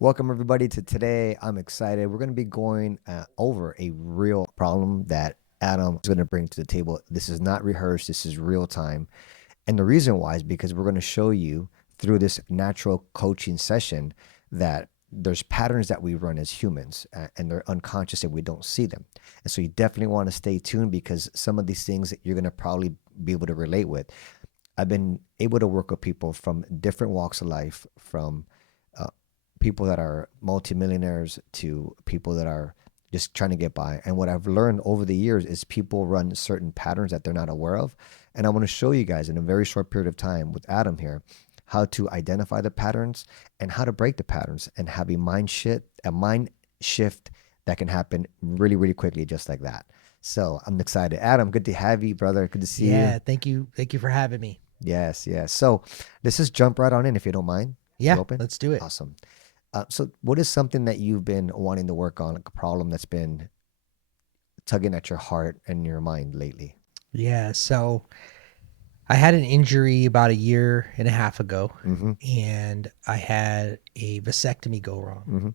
Welcome, everybody, to today. I'm excited. We're going to be going over a real problem that Adam is going to bring to the table. This is not rehearsed, this is real time. And the reason why is because we're going to show you through this natural coaching session that there's patterns that we run as humans and they're unconscious and we don't see them. And so you definitely want to stay tuned because some of these things that you're going to probably be able to relate with. I've been able to work with people from different walks of life, from uh, people that are multimillionaires to people that are just trying to get by. And what I've learned over the years is people run certain patterns that they're not aware of. And I want to show you guys in a very short period of time with Adam here how to identify the patterns and how to break the patterns and have a mind shift that can happen really, really quickly, just like that. So I'm excited. Adam, good to have you, brother. Good to see you. Yeah, thank you. Thank you for having me. Yes, yes. So let's just jump right on in if you don't mind. You Yeah, open? let's do it. Awesome. So what is something that you've been wanting to work on, like a problem that's been tugging at your heart and your mind lately? Yeah, so I had an injury about a year and a half ago, Mm-hmm. and I had a vasectomy go wrong, Mm-hmm.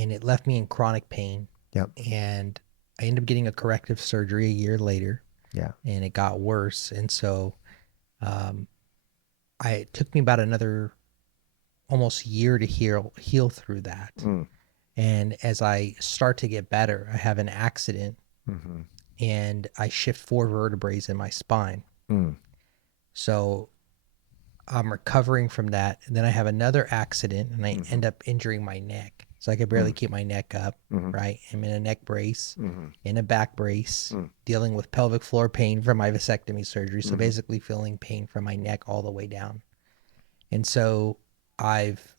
and it left me in chronic pain. Yep. And I ended up getting a corrective surgery a year later, Yeah. and it got worse. And so um, it took me about another almost year to heal through that. Mm. And as I start to get better, I have an accident, Mm-hmm. and I shift 4 vertebrae in my spine. Mm. So I'm recovering from that. And then I have another accident and I Mm-hmm. end up injuring my neck. So I could barely Mm. keep my neck up, Mm-hmm. right? I'm in a neck brace, Mm-hmm. in a back brace, Mm. dealing with pelvic floor pain from my vasectomy surgery. So Mm-hmm. basically feeling pain from my neck all the way down. And so I've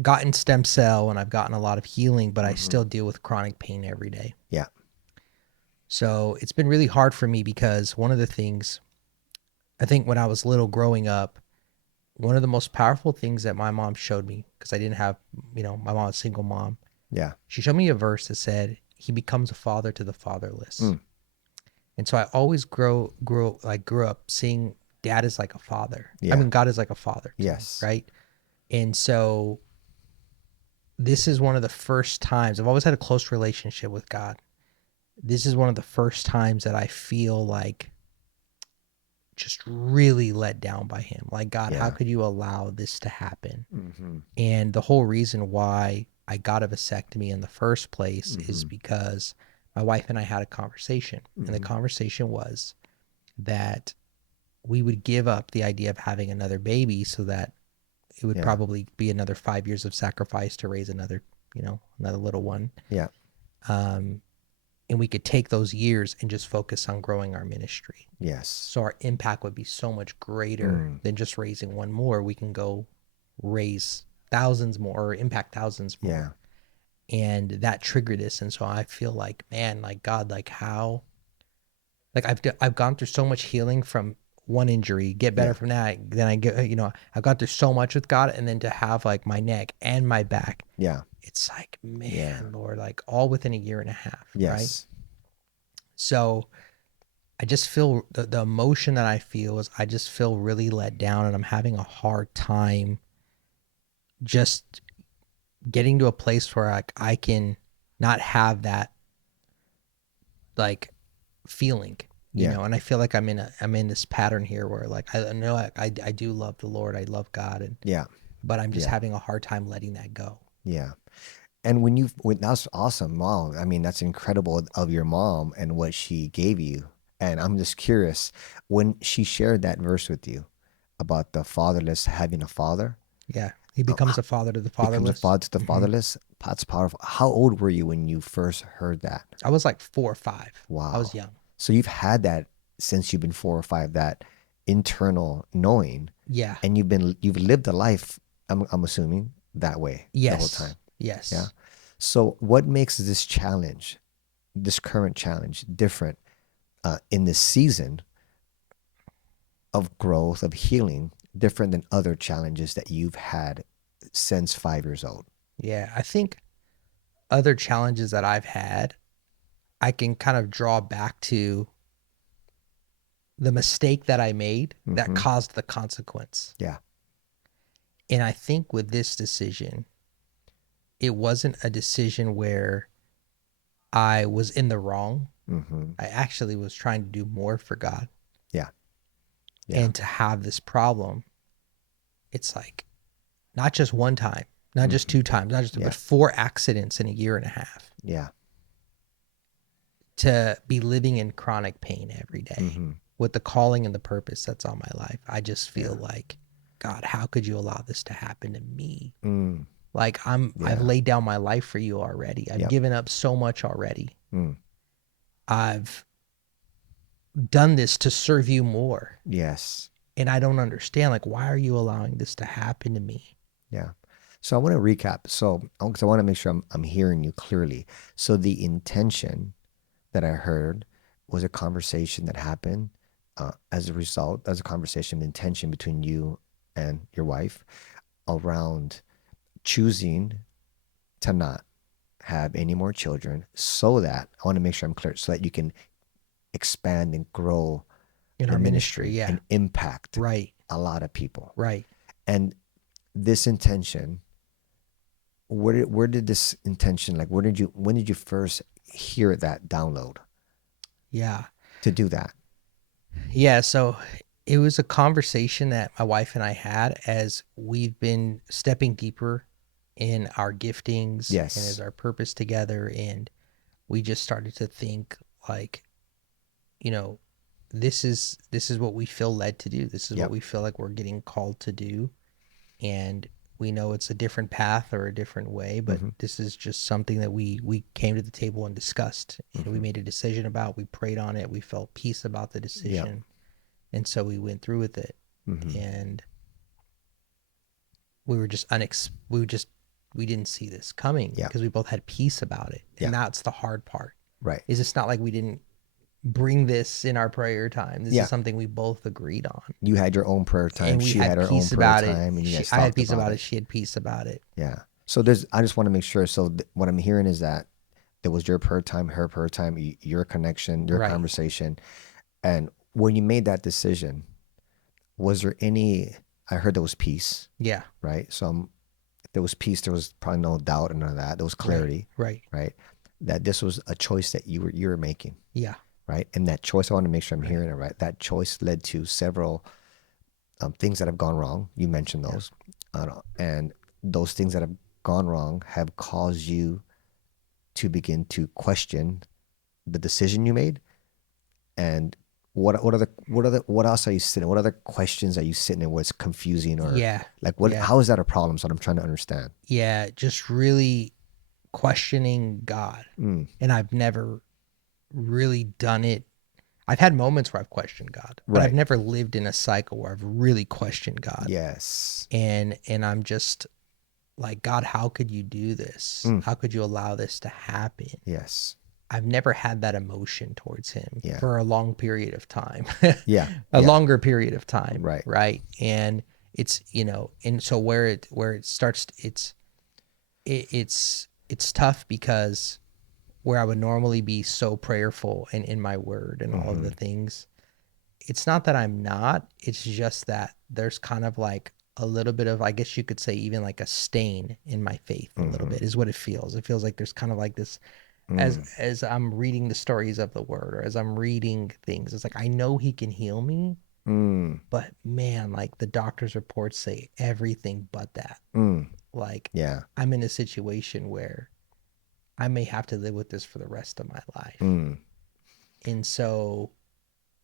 gotten stem cell and I've gotten a lot of healing, but I Mm-hmm. still deal with chronic pain every day. Yeah. So it's been really hard for me because one of the things I think when I was little growing up, one of the most powerful things that my mom showed me, because I didn't have, my mom was a single mom. Yeah. She showed me a verse that said, "He becomes a father to the fatherless." Mm. And so I always grew up seeing dad as like a father. I Yeah. mean, God is like a father to me, Yes. right? And so this is one of the first times I've always had a close relationship with God. This is one of the first times that I feel like just really let down by him. Like, God, how Yeah. could you allow this to happen? Mm-hmm. And the whole reason why I got a vasectomy in the first place is Mm-hmm. because my wife and I had a conversation. And the Mm-hmm. conversation was that we would give up the idea of having another baby so that it would Yeah. probably be another 5 years of sacrifice to raise another little one. Yeah. Um, and we could take those years and just focus on growing our ministry. Yes. So our impact would be so much greater Mm. than just raising one more. We can go raise thousands more or impact thousands Yeah. more. And that triggered this. And so I feel like, man, like God, like how, like I've gone through so much healing from one injury, get better Yeah. from that. Then I get, I've gone through so much with God. And then to have like my neck and my back, Yeah. it's like, Yeah. man, Lord, like all within a year and a half. Right. Yes. So I just feel the emotion that I feel is I just feel really let down and I'm having a hard time just getting to a place where I can not have that like feeling, Yeah. and I feel like I'm in this pattern here where like I know I do love the Lord, I love God, and Yeah. but I'm just Yeah. having a hard time letting that go. Yeah. And that's awesome, mom. I mean, that's incredible of your mom and what she gave you. And I'm just curious, when she shared that verse with you about the fatherless having a father, Yeah, he um, becomes a father to the becomes a fatherless. father to the fatherless, that's powerful. How old were you when you first heard that? I was like 4 or 5. I was Wow. young. So you've had that since you've been 4 or 5, that internal knowing, Yeah. and you've lived a life, I'm assuming, that way the whole Yes. time. Yeah. Yes. So what makes this current challenge different in this season of growth, of healing, different than other challenges that you've had since 5 years old? Yeah. I think other challenges that I've had, I can kind of draw back to the mistake that I made that Mm-hmm. caused the consequence. Yeah. And I think with this decision, it wasn't a decision where I was in the wrong. Mm-hmm. I actually was trying to do more for God. Yeah. Yeah. And to have this problem, it's like not just one time, not just Mm-hmm. two times, not just, Yeah. but 4 accidents in a year and a half. Yeah. To be living in chronic pain every day Mm-hmm. with the calling and the purpose that's on my life. I just Yeah. feel like, God, how could you allow this to happen to me? Mm. Like I've Yeah. laid down my life for you already. I've Yep. given up so much already. Mm. I've done this to serve you more. Yes. And I don't understand, like, why are you allowing this to happen to me? Yeah. So I want to recap. So, because I want to make sure I'm hearing you clearly. So the intention that I heard was a conversation that happened as a result, as a conversation of intention between you and your wife around choosing to not have any more children, so that I want to make sure I'm clear, so that you can expand and grow In the our ministry, ministry yeah. and impact Right. a lot of people. Right. And this intention, where did this intention, like, when did you first hear that download Yeah. to do that? Yeah. So it was a conversation that my wife and I had as we've been stepping deeper in our giftings and as Yes. our purpose together. And we just started to think like, you know, this is what we feel led to do. This is what Yep. we feel like we're getting called to do. And we know it's a different path or a different way, but Mm-hmm. this is just something that we came to the table and discussed, and we Mm-hmm. made a decision about. We prayed on it. We felt peace about the Yep. decision, and so we went through with it. Mm-hmm. And we were just we didn't see this coming Yeah. because we both had peace about it, Yeah. and that's the hard part. Right. Is it's not like we didn't bring this in our prayer time. This Yeah. is something we both agreed on, You had your own prayer time. and we She had had her own peace prayer about it. time, and you guys I had talked peace about about it. it. She had peace about it. Yeah. So I just want to make sure. So what I'm hearing is that there was your prayer time, her prayer time, your connection, your Right. conversation. And when you made that decision, was there any, I heard there was peace, Yeah. right? So if there was peace, there was probably no doubt and none of that. There was clarity, Right. right? That this was a choice that you were making, Yeah. right? And that choice, I want to make sure I'm Right. hearing it right. That choice led to several things that have gone wrong. You mentioned those. And those things that have gone wrong have caused you to begin to question the decision you made. And what else are you sitting? What other questions are you sitting in where it's confusing, or Yeah. like what? Yeah. How is that a problem? So I'm trying to understand. Yeah. Just really questioning God. Mm, And I've never really done it. I've had moments where I've questioned God, but I've right. never lived in a cycle where I've really questioned God. Yes. And I'm just like, God, how could you do this? Mm, How could you allow this to happen? yes. I've never had that emotion towards him Yeah. for a long period of time. Yeah. A Yeah. longer period of time. Right. Right. And it's, and so where it starts, it's tough because where I would normally be so prayerful and in my word and all of the Mm-hmm. things, it's not that I'm not, it's just that there's kind of like a little bit of, I guess you could say, even like a stain in my faith a little Mm-hmm. bit is what it feels. It feels like there's kind of like this, Mm, as I'm reading the stories of the word, or as I'm reading things, it's like I know he can heal me, mm, but man, like the doctor's reports say everything but that. mm. Like Yeah. I'm in a situation where I may have to live with this for the rest of my life. Mm. And so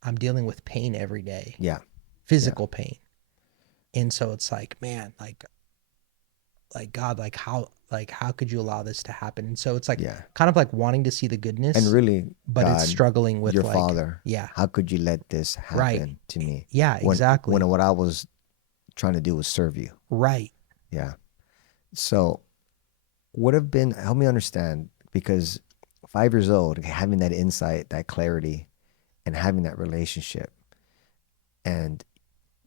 I'm dealing with pain every day, Yeah. physical pain. And so it's like, man, like God, how could you allow this to happen? And so it's like Yeah. kind of like wanting to see the goodness, And really, but it's God, struggling with your like, father, yeah, how could you let this right. happen to me? Yeah, exactly. When what I was trying to do was serve you. Right. Yeah. So would have been, help me understand, because 5 years old, having that insight, that clarity, and having that relationship, and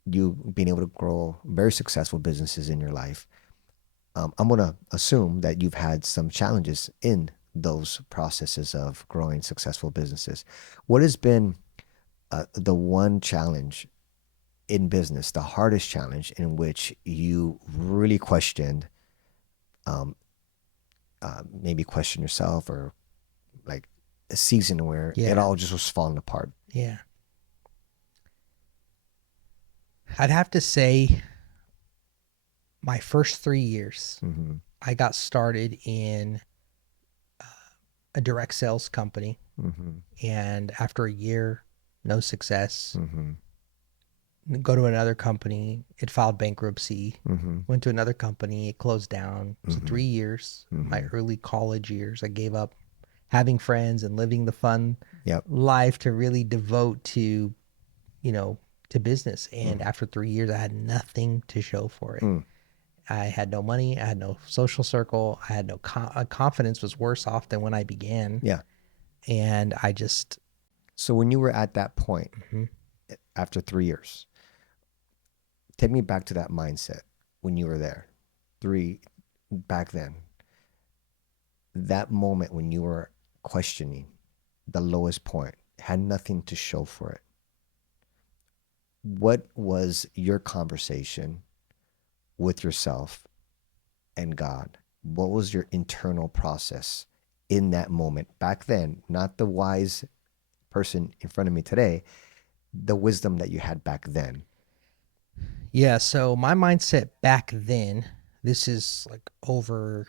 you being able to grow very successful businesses in your life, I'm going to assume that you've had some challenges in those processes of growing successful businesses. What has been the one challenge in business, the hardest challenge in which you really questioned, um, maybe question yourself, or like a season where it Yeah. all just was falling apart? Yeah. I'd have to say my first 3 years, Mm-hmm. I got started in a direct sales company. Mm-hmm. And after a year, no success. Mm-hmm. Go to another company, it filed bankruptcy. Mm-hmm. Went to another company, it closed down. So Mm-hmm. 3 years, my Mm-hmm. early college years, I gave up having friends and living the fun Yep. life to really devote to, you know, to business. And Mm. after 3 years, I had nothing to show for it. Mm. I had no money. I had no social circle. I had no confidence was worse off than when I began. Yeah. And I just, So when you were at that point mhm. after 3 years, take me back to that mindset when you were there, three back then. That moment when you were questioning the lowest point, had nothing to show for it. What was your conversation with yourself and God? What was your internal process in that moment back then? Not the wise person in front of me today, the wisdom that you had back then. Yeah. So my mindset back then, this is like over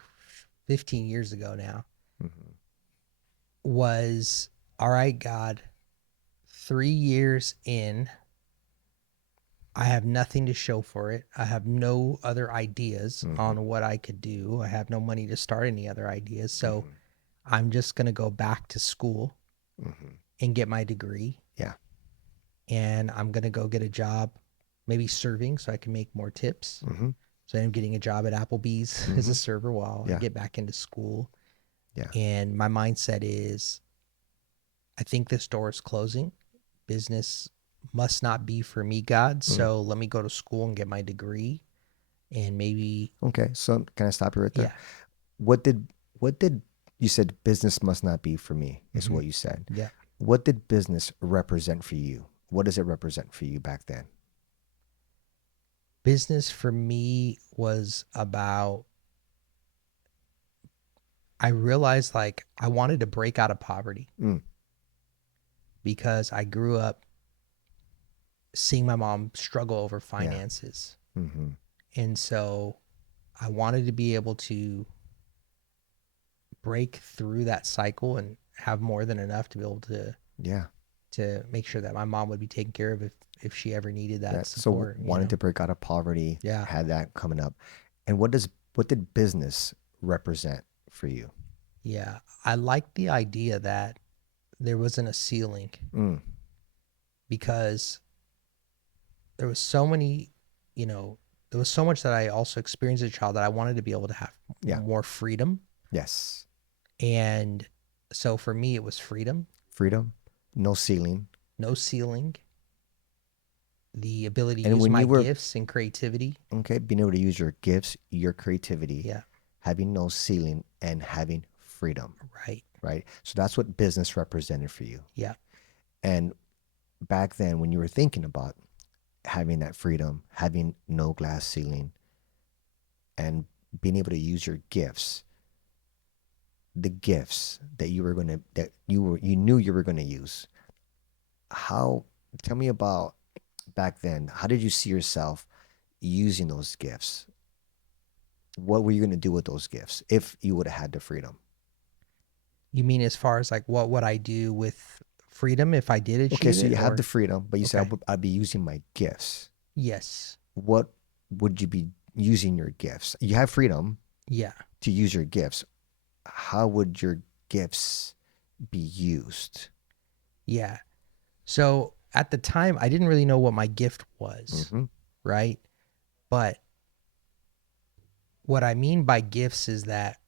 15 years ago now, Mm-hmm. was all right, God, 3 years in, I have nothing to show for it. I have no other ideas Mm-hmm. on what I could do. I have no money to start any other ideas. So Mm-hmm. I'm just going to go back to school Mm-hmm. and get my degree. Yeah. And I'm going to go get a job, maybe serving so I can make more tips. Mm-hmm. So I'm getting a job at Applebee's as Mm-hmm. a server while I Yeah. get back into school. Yeah. And my mindset is I think this door is closing. Business must not be for me, God. Mm. So let me go to school and get my degree and maybe, Okay. So can I stop you right there? yeah. What did what did you said business must not be for me, is Mm-hmm. what you said. Yeah. What did business represent for you? What does it represent for you back then? Business for me was about, I realized like I wanted to break out of poverty Mm. because I grew up seeing my mom struggle over Yeah. finances. Mm-hmm. And so I wanted to be able to break through that cycle and have more than enough to be able Yeah. to make sure that my mom would be taken care of if she ever needed Yeah. that So support, you wanted know. to break out of poverty, Yeah. had that coming up. And what did business represent for you? Yeah. I like the idea that there wasn't a ceiling Mm. because there was so many, you know, there was so much that I also experienced as a child that I wanted to be able to have Yeah. more freedom. Yes. And so for me, it was freedom, Freedom, no ceiling. no ceiling, the ability to And use when my you were gifts and creativity. okay, being able to use your gifts, your creativity, Yeah. having no ceiling, and having freedom, Right. right? So that's what business represented for you. Yeah. And back then, when you were thinking about having that freedom, having no glass ceiling, and being able to use your gifts, the gifts that you knew you were gonna use. How? Tell me about back then. How did you see yourself using those gifts? What were you gonna do with those gifts if you would have had the freedom? You mean as far as like what would I do with freedom if I did Okay, achieve so it you have the or freedom, but you said okay. I'd be using my gifts. Yes. What would you be using your gifts? You have freedom Yeah. to use your gifts. How would your gifts be used? Yeah. So at the time I didn't really know what my gift was, Mm-hmm. right? But what I mean by gifts is that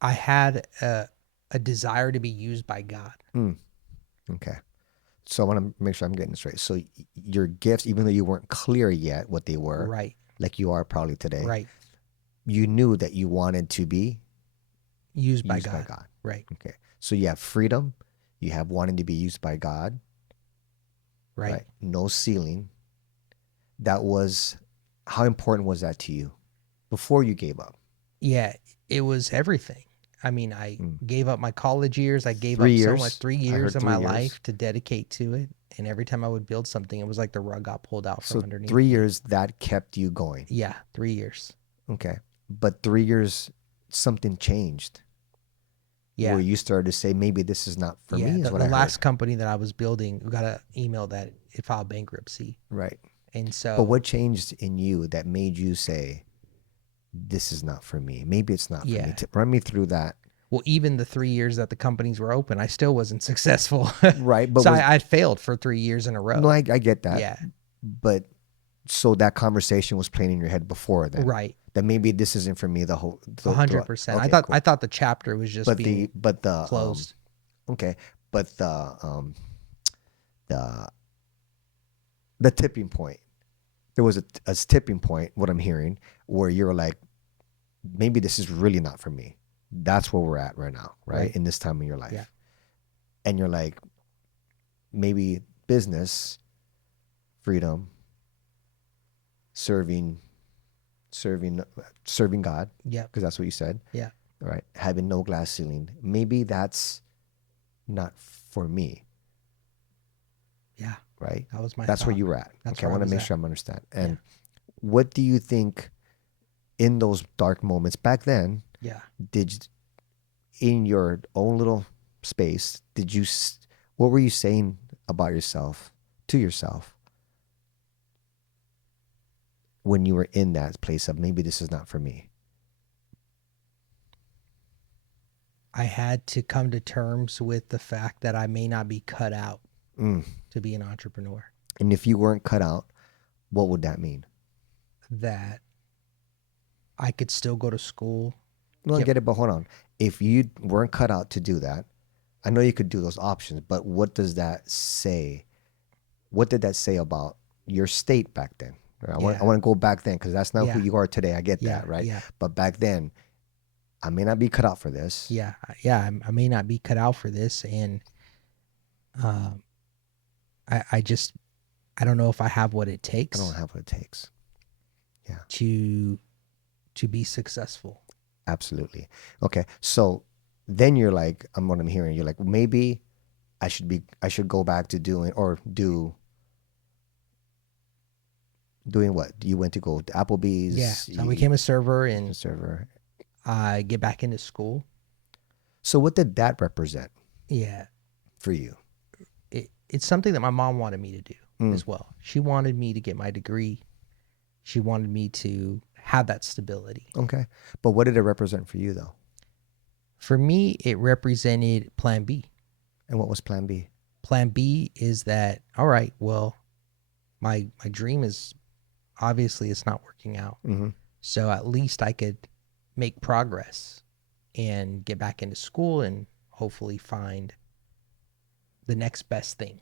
I had a desire to be used by God. Mm, okay. So I want to make sure I'm getting this right. So your gifts, even though you weren't clear yet what they were, Right. like you are probably today, Right. you knew that you wanted to be Used by used by God. God. Right. Okay. So you have freedom, you have wanting to be used by God, Right. right? No ceiling. That was, how important was that to you before you gave up? Yeah, it was everything. I mean, I Mm. gave up my college years. I gave Three up so much, years. three I years heard of my 3 years. life to dedicate to it. And every time I would build something, it was like the rug got pulled out from So underneath 3 me. years that kept you going. Yeah, 3 years. Okay. But 3 years, something changed where Yeah, you started to say, maybe this is not for yeah. me, is what The I heard. last company that I was building, we got an email that it filed bankruptcy. Right. And But so, what changed in you that made you say, this is not for me? Maybe it's not for me. yeah. Run me through that. Well, even the 3 years that the companies were open, I still wasn't successful. Right. But So was, I failed for 3 years in a no, row. I get that. Yeah, But so that conversation was playing in your head before then. right. That maybe this isn't for me. 100%. Okay, cool. I thought the chapter was just But being the closed. okay, but the the tipping point. There was a tipping point. What I'm hearing, where you're like, maybe this is really not for me. That's where we're at right now, right? Right. In this time of your life, Yeah. and you're like, maybe business, freedom, serving, serving, serving God, Yeah. because that's what you said. Yeah. Right, having no glass ceiling. Maybe that's not for me. Yeah. Right? That was my That's where thought. you were at. That's Okay, I where I want to was make at. sure I'm understand. And what do you think in those dark moments back then, Yeah. did in your own little space, what were you saying about yourself to yourself when you were in that place of maybe this is not for me? I had to come to terms with the fact that I may not be cut out Mm. to be an entrepreneur. And if you weren't cut out, what would that mean? That I could still go to school. No, I Get, get it, but hold on. If you weren't cut out to do that, I know you could do those options, but what does that say? What did that say about your state back then? Right? I want to go back then because that's not who Yeah. you are today. I get Yeah. that, right? Yeah. But back then, I may not be cut out for this. Yeah. Yeah. I may not be cut out for this. And uh, I just, I don't know if I have what it I takes don't have what it takes. Yeah, to be successful. absolutely. Okay, so then you're like, what I'm hearing. You're like, maybe I should go back to doing what? You went to go to Applebee's. Yeah. So I became a server and server. I get back into school. So what did that represent Yeah. for you? It's something that my mom wanted me to do as well. She wanted me to get my degree. She wanted me to have that stability. Okay, but what did it represent for you though? For me, it represented plan B. And what was Plan B? Plan B is that, all right, well, my dream is obviously it's not working out. Mm-hmm. So at least I could make progress and get back into school and hopefully find the next best thing.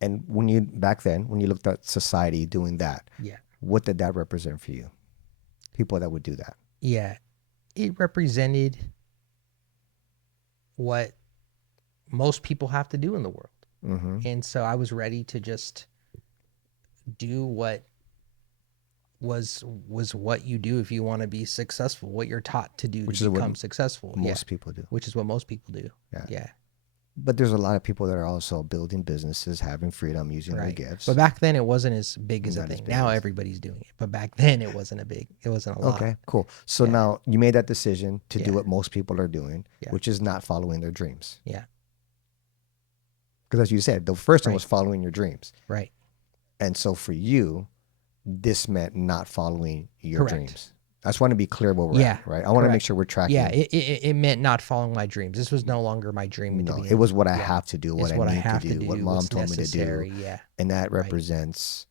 And when you looked at society doing that, Yeah. what did that represent for you? People that would do that. Yeah. It represented what most people have to do in the world. Mm-hmm. And so I was ready to just do what was what you do if you want to be successful, what you're taught to do to become successful. Most people do. Which is what most people do. Yeah. Yeah. But there's a lot of people that are also building businesses, having freedom, using their gifts. But back then it wasn't as big as a Not as thing. big Now as- everybody's doing it. But back then it wasn't a lot. Okay, cool. So Yeah. now you made that decision to do Yeah. what most people are doing, Yeah. which is not following their dreams. Yeah. Because as you said, the first one Right. was following your dreams. Right. And so for you, this meant not following your Correct. dreams. I just want to be clear where we're Yeah, at, right? I want to make correct. sure we're tracking. Yeah, it meant not following my dreams. This was no longer my dream to No, be it was what I yeah. have to do, what It's I I need have to do, what mom what's told me to necessary. do. Yeah. And that Right. represents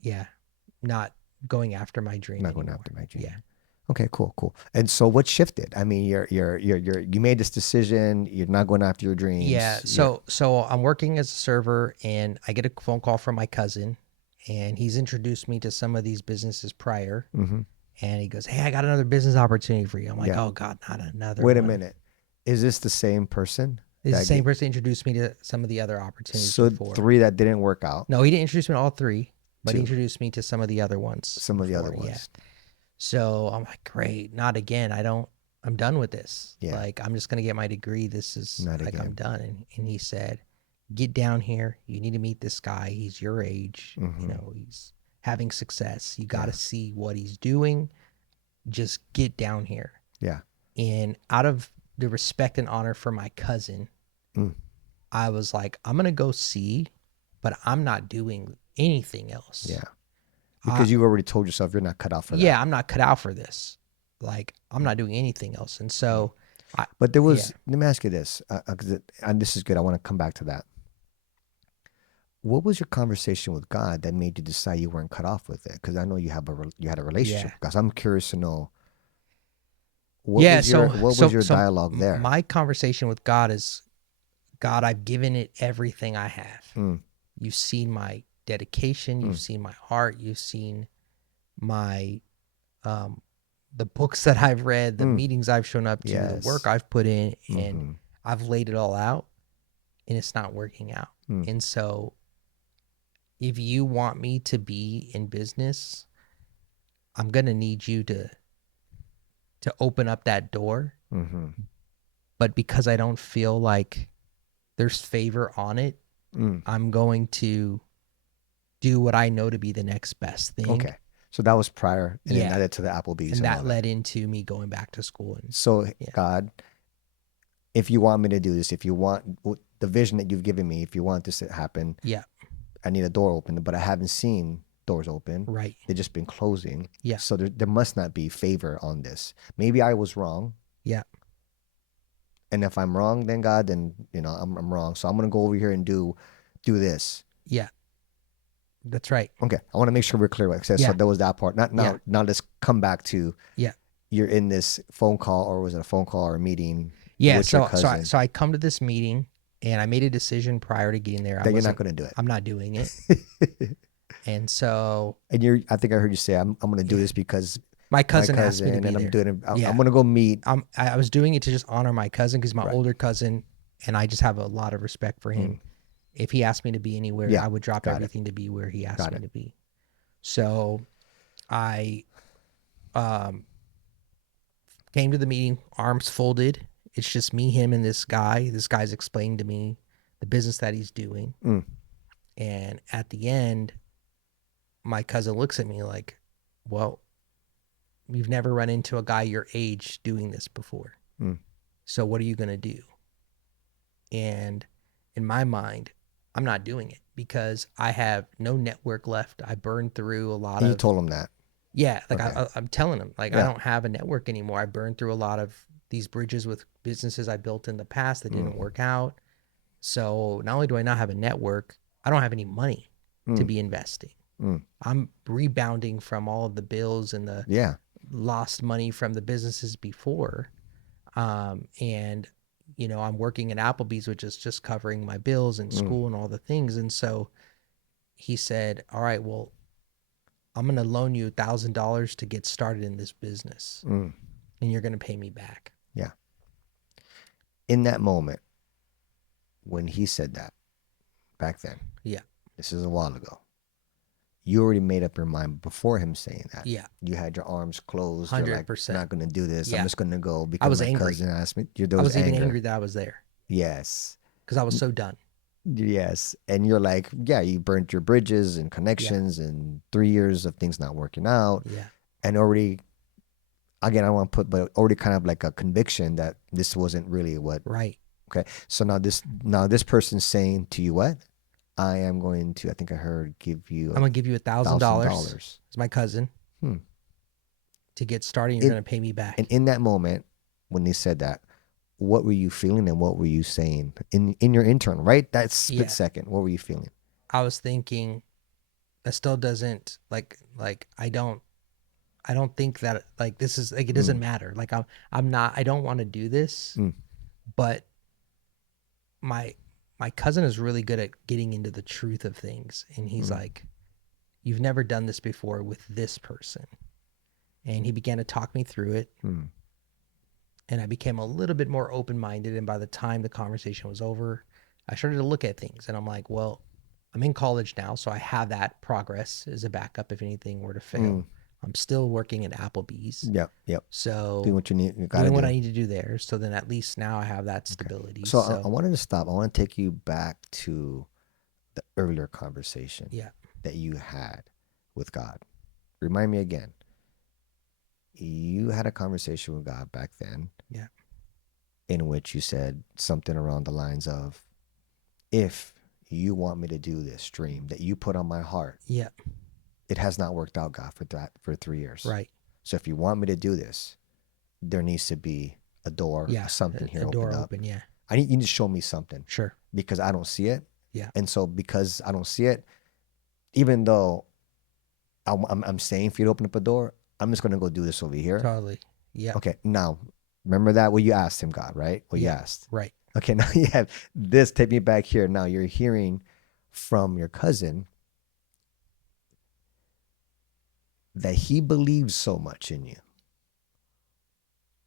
Yeah. Not going after my dream. not going anymore. after my dream. Yeah. Okay, cool. And so what shifted? I mean, you made this decision, you're not going after your dreams. Yeah. So I'm working as a server and I get a phone call from my cousin and he's introduced me to some of these businesses prior. Mm-hmm. And he goes, "Hey, I got another business opportunity for you." I'm like, Yeah. "Oh God, not another." Wait a one." minute. Is this the same person? This is that the same get- person introduced me to some of the other opportunities So before. 3 that didn't work out. No, he didn't introduce me to all three, but he Two. introduced me to some of the other ones. Some of the other before, ones. Yeah. So I'm like, great, not again. I'm done with this. Yeah. Like, I'm just going to get my degree. This is Not like, I'm again. done. And he said, get down here. You need to meet this guy. He's your age. You Mm-hmm. know, he's having success. You got to Yeah. see what he's doing. Just get down here. Yeah. And out of the respect and honor for my cousin, Mm. I was like, I'm going to go see, but I'm not doing anything else. Yeah. Because I, you already told yourself you're not cut out for that. yeah, I'm not cut out for this. Like, I'm not doing anything else. And Mm. so, But there yeah, was, let me ask you this, and this is good. I want to come back to that. What was your conversation with God that made you decide you weren't cut off with it? Because I know you had a relationship yeah, with God. So I'm curious to know yeah. what was your dialogue there? My conversation with God is, God, I've given it everything I have. Mm, You've seen my dedication. You've mm, seen my heart. You've seen my, um, the books that I've read, the mm. meetings I've shown up to, the work Yes. I've put in, and Mm-hmm. I've laid it all out, and it's not working out. Mm, And so, if you want me to be in business, I'm gonna need you to open up that door. mm-hmm. But because I don't feel like there's favor on it, Mm. I'm going to do what I know to be the next best thing. Okay. So that was prior, and then that Yeah. led to the Applebee's And and all that that. led into me going back to school. And So yeah, God, if you want me to do this, if you want the vision that you've given me, if you want this to happen, yeah, I need a door open, but I haven't seen doors open. right. They've just been closing. Yeah, So there must not be favor on this. Maybe I was wrong. yeah, And if I'm wrong, then God, then I'm wrong. So I'm gonna go over here and do this. yeah. That's right. Okay. I want to make sure we're clear what it says. So Yeah, that was that part. Not yeah, now let's come back to yeah, you're in this phone call, or was it a phone call or a meeting yeah. with your cousin So I come to this meeting, and I made a decision prior to getting there. that you're not gonna do I'm not doing it. it. And so, And I think I heard you say I'm gonna do yeah, this because my my cousin asked me to cousin, be and I'm there. doing it. I'm Yeah, gonna go meet. I was doing it to just honor my cousin because my Right. older cousin, and I just have a lot of respect for him. Mm. If he asked me to be anywhere, Yeah. I would drop Got it. everything to be where he asked Got me it. to be. So I um, came to the meeting, arms folded. It's just me, him, and this guy. This guy's explaining to me the business that he's doing. Mm. And at the end, my cousin looks at me like, well, you've never run into a guy your age doing this before. Mm. So what are you going to do? And in my mind, I'm not doing it because I have no network left. I burned through a lot And you of, told him that. yeah, like Okay. I'm telling him, like, I Yeah. don't have a network anymore. I burned through a lot of these bridges with businesses I built in the past that didn't Mm. work out. So not only do I not have a network, I don't have any money to Mm. be investing. Mm. I'm rebounding from all of the bills and the Yeah. lost money from the businesses before. And I'm working at Applebee's, which is just covering my bills and Mm. school and all the things. And so he said, all right, well, I'm going to loan you $1,000 to get started in this business, Mm. and you're going to pay me back. Yeah. In that moment, when he said that back then, Yeah. this is a while ago, you already made up your mind before him saying that. Yeah. You had your arms closed. You're like, 100%. not going to do this. Yeah. I'm just going to go I because was my angry. cousin asked me. There I was was even anger. angry that I was there Yes. because I was so done. Yes. And you're like, yeah, you burnt your bridges and connections and 3 years of things not working out. Yeah. And already, again, I don't want to put, but already kind of like a conviction that this wasn't really what. Right. Okay. So now this person's saying to you what? I am going to, I think I heard, give you I'm going to give you $1,000 $1,000. as my cousin to get started. You're going to pay me back. And in that moment, when they said that, what were you feeling and what were you saying in your internal, right? That split second, what were you feeling? I was thinking that still doesn't like I don't think that like this is like it doesn't matter. Like I'm not I don't want to do this, but my cousin is really good at getting into the truth of things, and he's like, you've never done this before with this person. And he began to talk me through it. And I became a little bit more open-minded, and by the time the conversation was over, I started to look at things, and I'm like, well, I'm in college now, so I have that progress as a backup if anything were to fail. I'm still working at Applebee's. Yep. Yep. Doing So what you got to doing what I do. need to do there. So then at least now I have that Okay. stability. So I So wanted to stop. I want to take you back to the earlier conversation yeah, that you had with God. Remind me again. You had a conversation with God back then yeah, in which you said something around the lines of, if you want me to do this dream that you put on my heart, yeah, it has not worked out, God, for 3 years. right. So if you want me to do this, there needs to be a door, Yeah, something a here door opened up. open. Yeah, I need you to show me something sure. because I don't see it. Yeah, And so because I don't see it, even though I'm saying for you to open up a door, I'm just going to go do this over here. totally. Yeah, Okay. Now, remember that what you asked him, God, right? What you yeah, asked. right. Okay. Now you have this. Take me back here. Now you're hearing from your cousin that he believes so much in you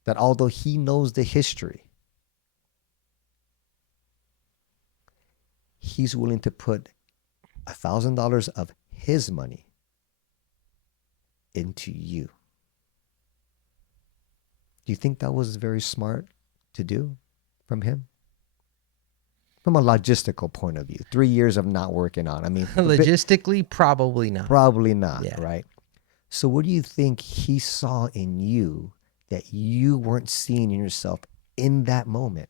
that although he knows the history, he's willing to put $1,000 of his money into you. Do you think that was very smart to do from him? From a logistical point of view, 3 years of not working out. I mean, a bit, Logistically, probably not. probably not, Yeah. right? So, what do you think he saw in you that you weren't seeing in yourself in that moment?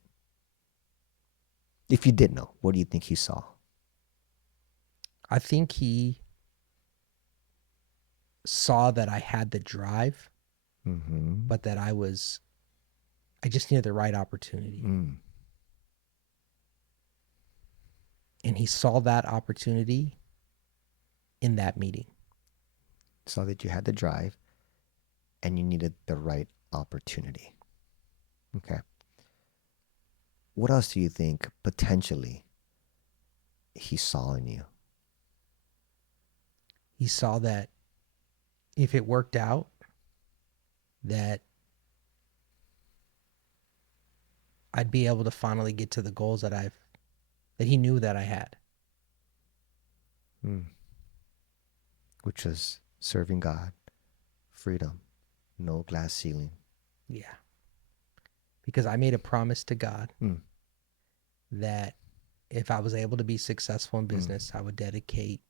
If you did know, what do you think he saw? I think he saw that I had the drive, Mm-hmm. but that I just needed the right opportunity. Mm. And he saw that opportunity in that meeting. Saw that you had the drive and you needed the right opportunity. Okay. What else do you think potentially he saw in you? He saw that if it worked out, that I'd be able to finally get to the goals that he knew that I had. Mm. Which was serving God, freedom, no glass ceiling. Yeah. Because I made a promise to God Mm. that if I was able to be successful in Mm. business, I would dedicate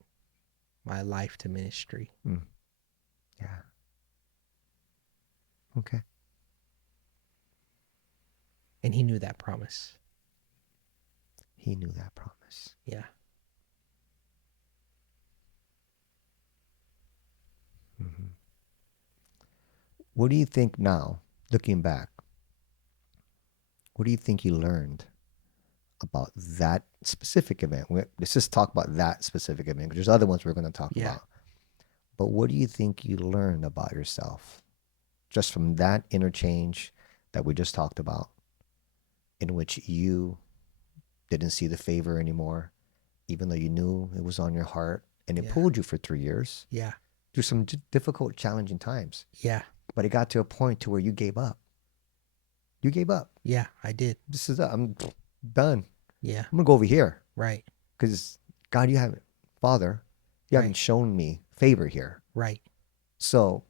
my life to ministry. Mm. Yeah. Okay. And he knew that promise. He knew that promise. Yeah. Mm-hmm. What do you think now, looking back? What do you think you learned about that specific event? Let's just talk about that specific event because there's other ones we're going to talk Yeah. about. But what do you think you learned about yourself just from that interchange that we just talked about, in which you didn't see the favor anymore, even though you knew it was on your heart and it Yeah. pulled you for 3 years Yeah. through some difficult, challenging times. Yeah. But it got to a point to where you gave up. You gave up. Yeah. I did. This is it. I'm done. Yeah. I'm gonna go over here Right. because God, you haven't, Father, you haven't Right. shown me favor here. Right. So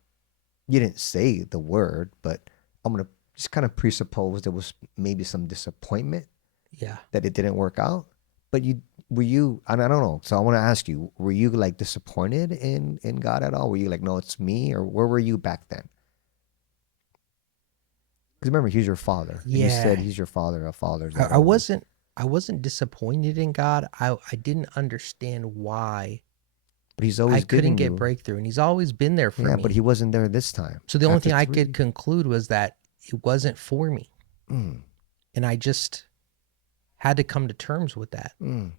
you didn't say the word, but I'm gonna just kind of presuppose there was maybe some disappointment Yeah. that it didn't work out. But were you? I don't know. So I want to ask you: were you like disappointed in God at all? Were you like, no, it's me, or where were you back then? Because remember, He's your Father, and you said Yeah. He's your Father of fathers. I wasn't disappointed in God. I didn't understand why But He's I always couldn't giving get you. breakthrough, and he's always been there for Yeah, but me. He wasn't there this time. So the only After thing I could 3. conclude was that it wasn't for me. Mm, And I just had to come to terms with that. mm,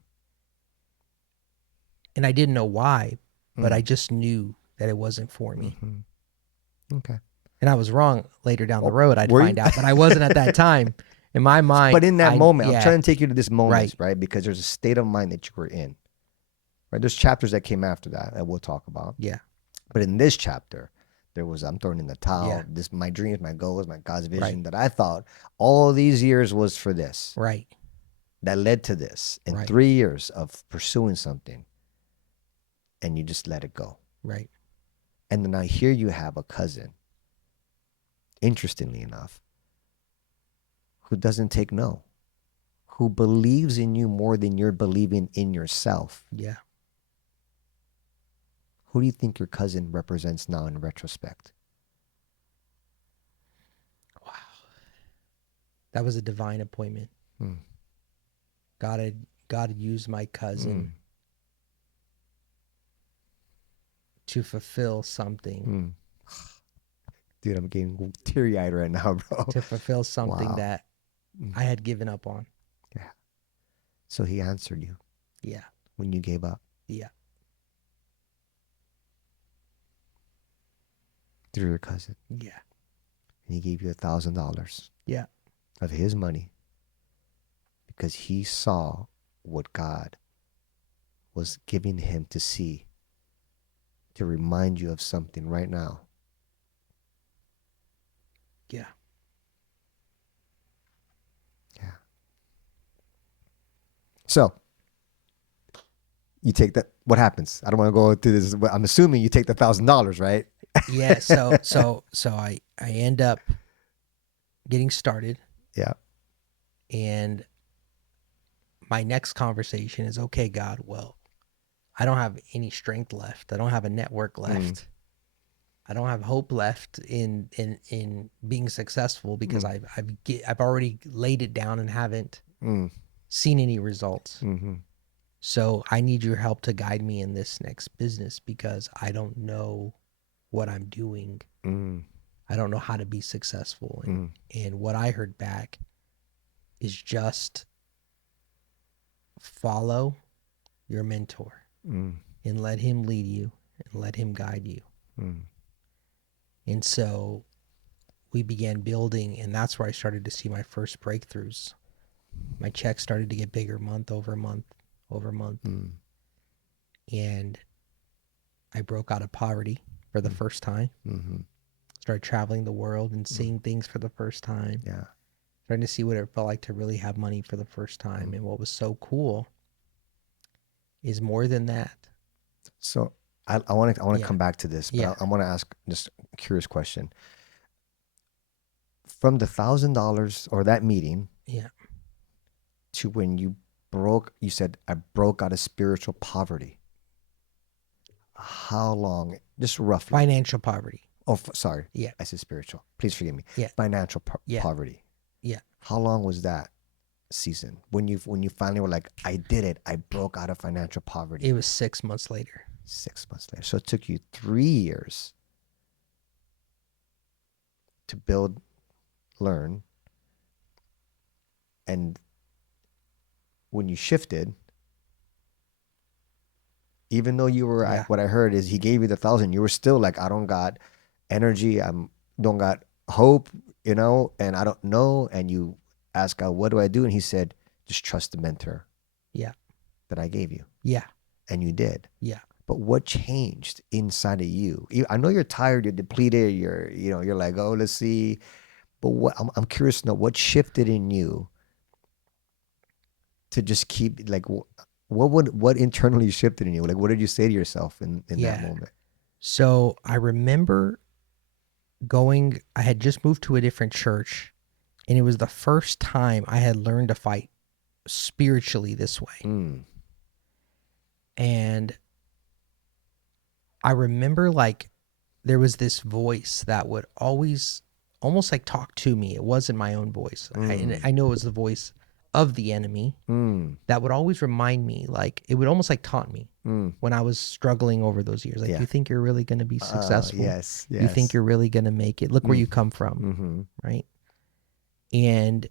And I didn't know why, but I mm, just knew that it wasn't for me. mm-hmm. Okay. And I was wrong later down the Oh, road, I'd were you? find out, but I wasn't at that time. In my mind, But in that moment, I'm yeah, trying to take you to this moment, right. right? Because there's a state of mind that you were in, right? There's chapters that came after that we'll talk about. Yeah. But in this chapter, there was I'm throwing in the towel. Yeah. This my dreams, my goals, my God's vision Right. that I thought all these years was for this. Right. That led to this. In Right. 3 years of pursuing something, and you just let it go. Right. And then I hear you have a cousin, interestingly enough, who doesn't take no, who believes in you more than you're believing in yourself. Yeah. Who do you think your cousin represents now in retrospect? Wow. That was a divine appointment. Mm. God had used my cousin to fulfill something. Dude, I'm getting teary-eyed right now, bro. To fulfill something Wow. that I had given up on. Yeah. So he answered you Yeah. when you gave up Yeah. through your cousin. Yeah. And he gave you $1,000 Yeah. of his money because he saw what God was giving him to see, to remind you of something right now. Yeah. Yeah. So you take that. What happens? I don't want to go through this, but I'm assuming you take the $1,000, right? Yeah. So I end up getting started, Yeah. and my next conversation is, okay, God, well, I don't have any strength left. I don't have a network left. I don't have hope left in being successful because I've already laid it down and haven't seen any results. So I need your help to guide me in this next business because I don't know what I'm doing. I don't know how to be successful. And what I heard back is just follow your mentor and let him lead you and let him guide you. And so we began building, and that's where I started to see my first breakthroughs. My checks started to get bigger month over month over month. And I broke out of poverty for the first time. Started traveling the world and seeing things for the first time. Yeah. Starting to see what it felt like to really have money for the first time. And what was so cool is more than that. So I want to Yeah. come back to this, but Yeah. I want to ask just a curious question. From the $1,000 or that meeting Yeah. to when you said, I broke out of spiritual poverty. How long? Just roughly. Financial poverty. Oh, sorry. Yeah. I said spiritual. Please forgive me. Yeah. Financial Yeah. poverty. Yeah. How long was that season when you finally were like, I did it. I broke out of financial poverty. It was 6 months later. 6 months later. So it took you 3 years to build, learn, and when you shifted, even though you were what I heard is he gave you the 1,000, you were still like, I don't got energy, don't got hope, and I don't know. And you ask God, what do I do? And he said, just trust the mentor. Yeah. That I gave you. Yeah. And you did. Yeah. But what changed inside of you? I know you're tired, you're depleted, you're like, oh, let's see. But I'm curious to know what shifted in you to just keep, like, what internally shifted in you? Like, what did you say to yourself in that moment? So I remember I had just moved to a different church, and it was the first time I had learned to fight spiritually this way. And I remember, like, there was this voice that would always almost like talk to me. It wasn't my own voice. I know it was the voice of the enemy that would always remind me, like, it would almost like taunt me when I was struggling over those years. Like, you think you're really going to be successful? Yes. You think you're really going to make it? Look where you come from, right? And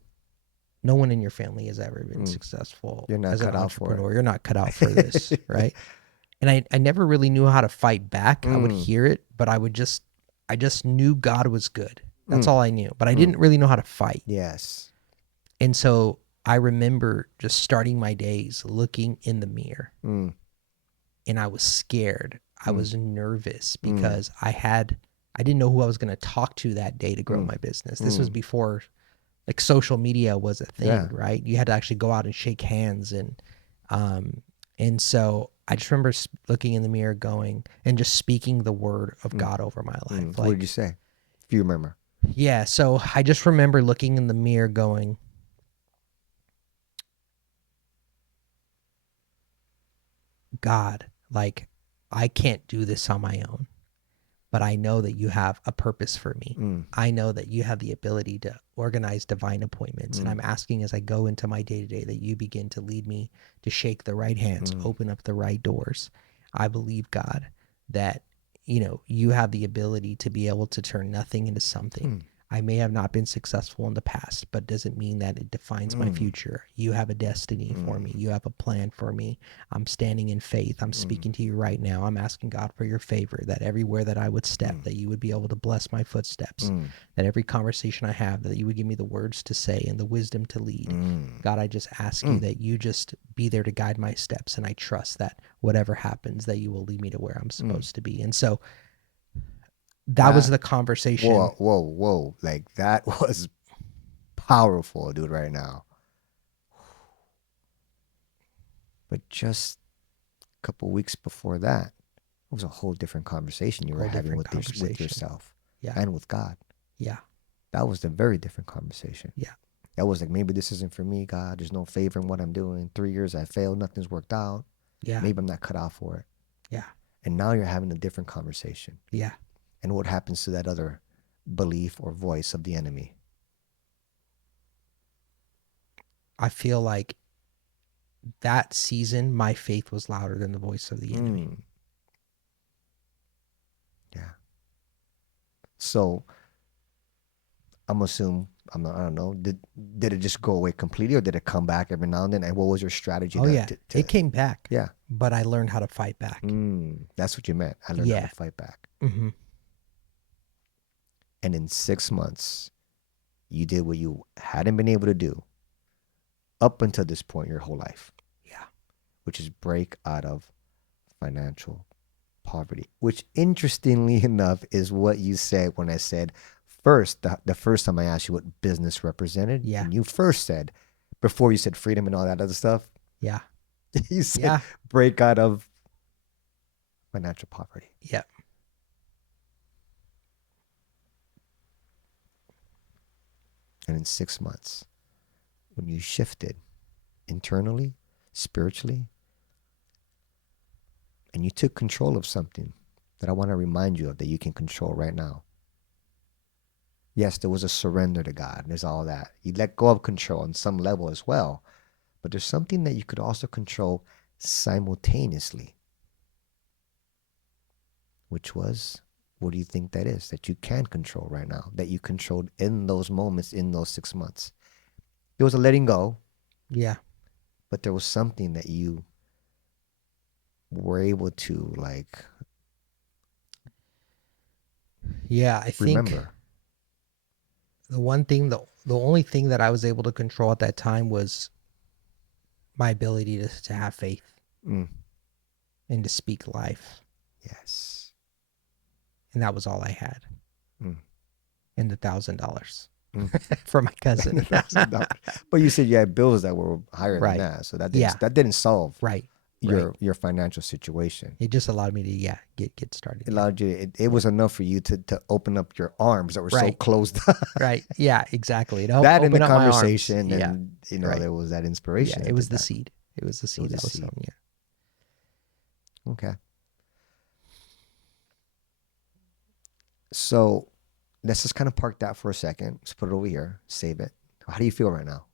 no one in your family has ever been successful as an entrepreneur. You're not cut out for this, right? And I never really knew how to fight back. I would hear it, but I just knew God was good. That's all I knew. But I didn't really know how to fight. Yes. And so I remember just starting my days looking in the mirror. And I was scared. I was nervous because I didn't know who I was going to talk to that day to grow my business. This was before, like, social media was a thing, right? You had to actually go out and shake hands and And so I just remember looking in the mirror going and just speaking the word of Mm. God over my life. What did you Like, say? If you remember. yeah. So I just remember looking in the mirror going, God, like, I can't do this on my own, but I know that you have a purpose for me. Mm. I know that you have the ability to organize divine appointments. And Mm. I'm asking as I go into my day to day that you begin to lead me to shake the right hands, Mm. open up the right doors. I believe, God, that, you have the ability to be able to turn nothing into something. Mm. I may have not been successful in the past, but doesn't mean that it defines my Mm. future. You have a destiny for me. Mm. You have a plan for me. I'm standing in faith. I'm Mm. speaking to you right now. I'm asking God for your favor, that everywhere that I would step, Mm. that you would be able to bless my footsteps, Mm. that every conversation I have, that you would give me the words to say and the wisdom to lead. Mm. God, I just ask you Mm. that you just be there to guide my steps. And I trust that whatever happens, that you will lead me to where I'm Mm. supposed to be. And so that was That the conversation. whoa. Like that was powerful, dude, right now. But just a couple weeks before that, it was a whole different conversation you were Whole having different with conversation. yourself Yeah. and with God. Yeah. That was a very different conversation. Yeah. That was like, maybe this isn't for me, God. There's no favor in what I'm doing. 3 years I failed, nothing's worked out. Yeah. Maybe I'm not cut out for it. Yeah. And now you're having a different conversation. Yeah. And what happens to that other belief or voice of the enemy? I feel like that season, my faith was louder than the voice of the enemy. Mm, yeah. So I'm assuming, I don't know, did it just go away completely or did it come back every now and then? And what was your strategy Oh, yeah. to It came back, yeah. but I learned how to fight back. That's what you meant. I learned how to Yeah. fight back. Mm-hmm. And in 6 months, you did what you hadn't been able to do up until this point your whole life, Yeah. which is break out of financial poverty, which interestingly enough is what you said when I said first, the first time I asked you what business represented, Yeah. and you first said, before you said freedom and all that other stuff, Yeah. you said Yeah. break out of financial poverty. Yeah. And in 6 months, when you shifted internally, spiritually, and you took control of something that I want to remind you of that you can control right now. Yes, there was a surrender to God. There's all that. You let go of control on some level as well. But there's something that you could also control simultaneously, which was, what do you think that is that you can control right now, that you controlled in those moments, in those 6 months? There was a letting go, Yeah. but there was something that you were able to like Yeah. I think remember. the only thing that I was able to control at that time was my ability to have faith Mm, and to speak life. yes. And that was all I had. Mm, And the $1,000 mm. for my cousin. $1,000. But you said you had bills that were higher than Right. that, so Yeah. that didn't solve Right. Right. your financial situation. It just allowed me to get started. It Yeah. allowed you. It Yeah. was enough for you to open up your arms that were so Right. closed. Right. Yeah, exactly. To help That in the open up my arms. conversation, Yeah. and Right. there was that Yeah. inspiration It that was did the that. seed. It was the It was seed a that was seed. sown. Yeah. Okay. So let's just kind of park that for a second. Let's put it over here. Save it. How do you feel right now?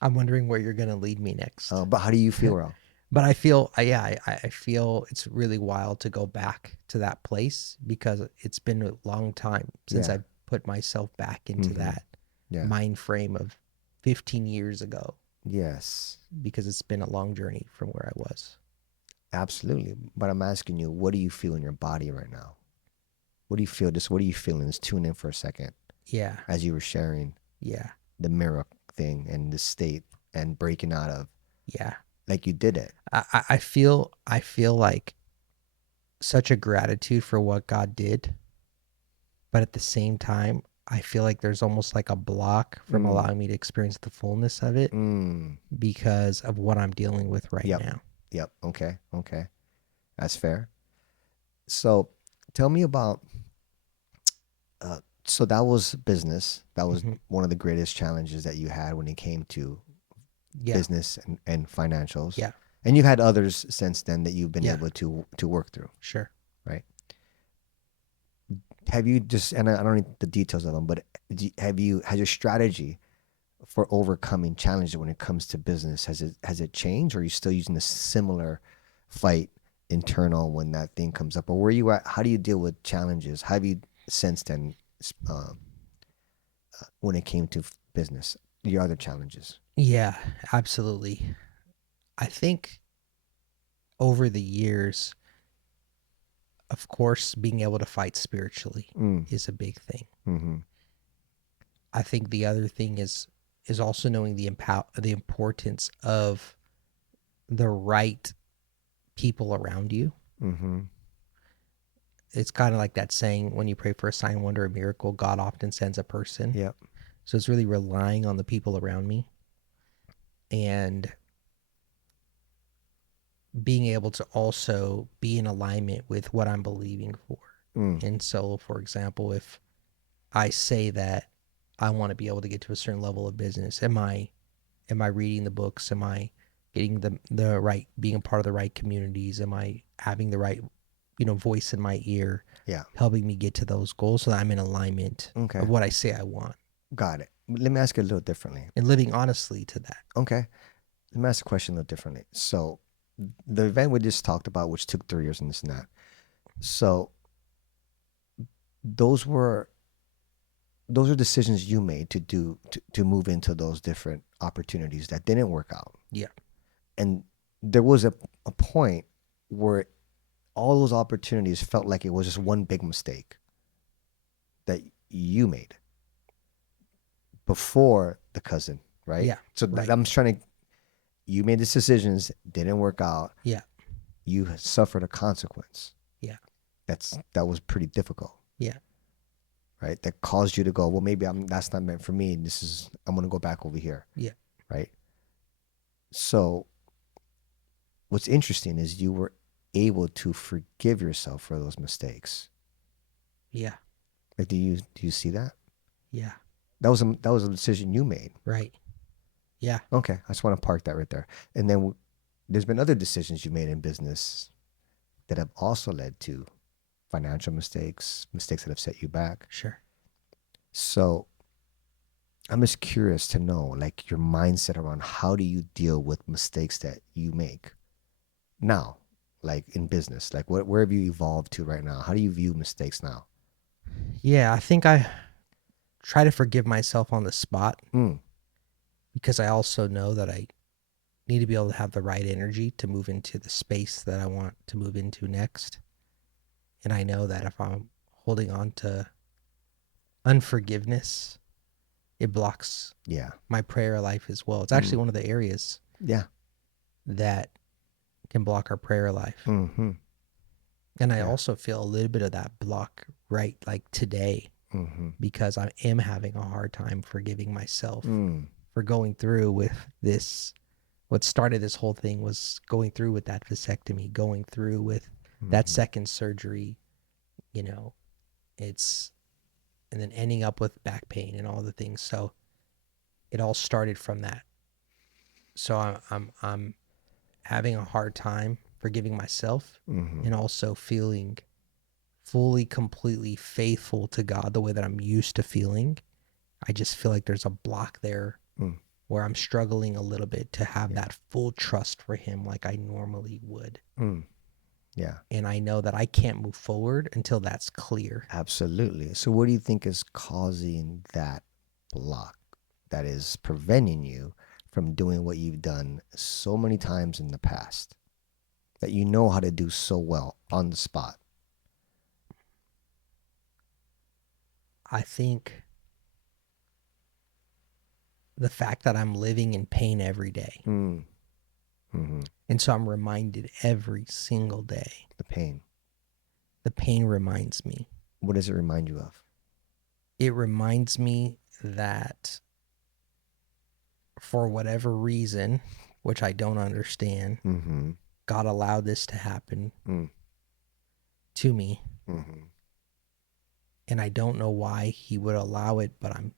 I'm wondering where you're gonna lead me next. But how do you feel, Ral? But I feel, yeah, I feel it's really wild to go back to that place because it's been a long time since Yeah. I put myself back into Mm-hmm. that Yeah. mind frame of 15 years ago Yes. because it's been a long journey from where I was. Absolutely. But I'm asking you, what do you feel in your body right now? What do you feel? Just what are you feeling? Just tune in for a second Yeah. as you were sharing Yeah. the mirror thing and the state and breaking out of, Yeah. like you did it. I feel like such a gratitude for what God did, but at the same time, I feel like there's almost like a block from Mm, allowing me to experience the fullness of it mm. because of what I'm dealing with right Yep. now. Yep. Okay. Okay. That's fair. So tell me about, so that was business. That was Hmm. one of the greatest challenges that you had when it came to Yeah. business and financials. Yeah. And you've had others since then that you've been Yeah. able to work through, Sure. right? Have you just, and I don't need the details of them, but has your strategy for overcoming challenges when it comes to business, has it changed, or are you still using a similar fight internal when that thing comes up, or where you at? How do you deal with challenges? How have you sensed then, uh, when it came to business, your other challenges? Yeah, absolutely. I think over the years, of course, being able to fight spiritually Mm, is a big thing. mm-hmm. I think the other thing is also knowing the importance of the right people around you. Mm-hmm. It's kind of like that saying, when you pray for a sign, wonder, or miracle, God often sends a person. Yep. So it's really relying on the people around me and being able to also be in alignment with what I'm believing for. Mm, And so, for example, if I say that I want to be able to get to a certain level of business, am I reading the books? Am I getting the right, being a part of the right communities? Am I having the right, voice in my ear, yeah. helping me get to those goals so that I'm in alignment of Okay. what I say I want Got it. Let me ask you a little differently. and living honestly to that? Okay. Let me ask the question a little differently. So the event we just talked about, which took 3 years and this and that. So those were those are decisions you made to move into those different opportunities that didn't work out. Yeah. And there was a point where all those opportunities felt like it was just one big mistake that you made before the cousin, right? Yeah. So Right. I'm just trying to, you made these decisions, didn't work out, Yeah. you suffered a consequence. Yeah. That was pretty difficult, Yeah. right? That caused you to go, well, maybe that's not meant for me. And I'm going to go back over here, Yeah. right? So what's interesting is you were able to forgive yourself for those mistakes. Yeah. Like, do you see that? Yeah. That was a decision you made. Right. Yeah. Okay, I just want to park that right there. And then there's been other decisions you made in business that have also led to financial mistakes, mistakes that have set you back. Sure. So I'm just curious to know, like, your mindset around how do you deal with mistakes that you make now, like in business, like where have you evolved to right now? How do you view mistakes now? Yeah. I think I try to forgive myself on the spot Mm, because I also know that I need to be able to have the right energy to move into the space that I want to move into next. And I know that if I'm holding on to unforgiveness, it blocks yeah. my prayer life as well. It's actually Mm, one of the areas yeah. that can block our prayer life. Mm-hmm. And I Yeah. also feel a little bit of that block right like today Mm-hmm. because I am having a hard time forgiving myself Mm, for going through with this. What started this whole thing was going through with that vasectomy, going through with that mm-hmm. second surgery, you know, it's, and then ending up with back pain and all the things. So it all started from that. So I'm having a hard time forgiving myself Mm-hmm. and also feeling fully, completely faithful to God the way that I'm used to feeling. I just feel like there's a block there Mm, where I'm struggling a little bit to have yeah. that full trust for Him like I normally would. Mm, yeah. And I know that I can't move forward until that's clear. Absolutely. So, what do you think is causing that block that is preventing you from doing what you've done so many times in the past that you know how to do so well on the spot? I think the fact that I'm living in pain every day. Mm, mm-hmm. And so I'm reminded every single day. The pain. The pain reminds me. What does it remind you of? it reminds me that for whatever reason, which I don't understand, Mm-hmm. God allowed this to happen to me. Mm-hmm. And I don't know why he would allow it, but I'm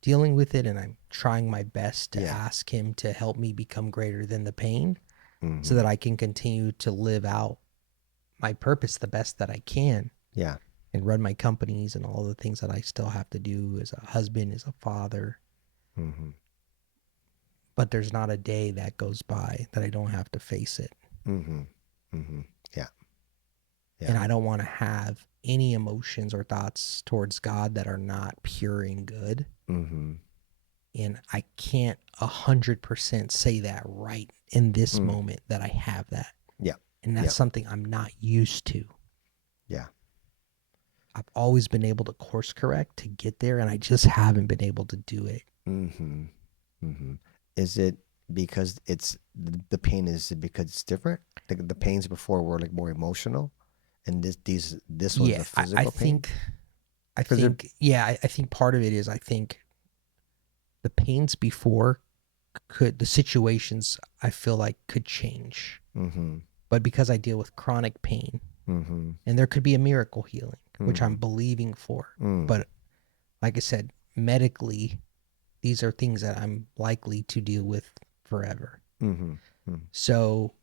dealing with it and I'm trying my best to Yeah. ask him to help me become greater than the pain so Mm-hmm. that I can continue to live out my purpose the best that I can Yeah. and run my companies and all the things that I still have to do as a husband, as a father. Mm-hmm. But there's not a day that goes by that I don't have to face it. Mm-hmm. Mm-hmm. Yeah. And Yeah. I don't want to have any emotions or thoughts towards God that are not pure and good. Mm-hmm. And I can't 100% say that right in this Mm. moment that I have that. Yeah. And that's Yeah. something I'm not used to. Yeah. I've always been able to course correct to get there, and I just haven't been able to do it. Mm-hmm. Mm-hmm. Is it because it's the pain? Is it because it's different? The pains before were like more emotional, and this was Yeah, a I physical pain. think, Because they're I think part of it is I think the pains before the situations I feel like could change. mm-hmm. But because I deal with chronic pain, Mm-hmm. and there could be a miracle healing, which Mm-hmm. I'm believing for. Mm. But like I said, medically, these are things that I'm likely to deal with forever. Mm-hmm. Mm-hmm. So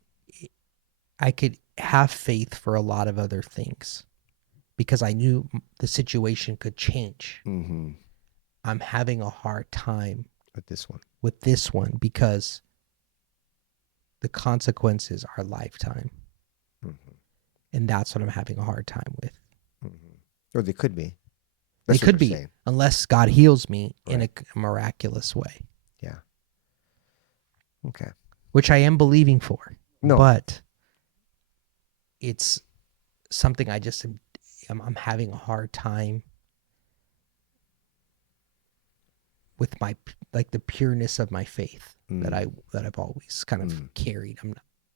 I could have faith for a lot of other things because I knew the situation could change. Mm-hmm. I'm having a hard time With this one. with this one because the consequences are lifetime. Mm-hmm. And that's what I'm having a hard time with. Mm-hmm. Or they could be. They That's what could they're be, saying. unless God heals me in Right. a miraculous way, Yeah. Okay. which I am believing for. No. But it's something I just I'm having a hard time with my like the pureness of my faith Mm. that I've always kind of Mm. carried.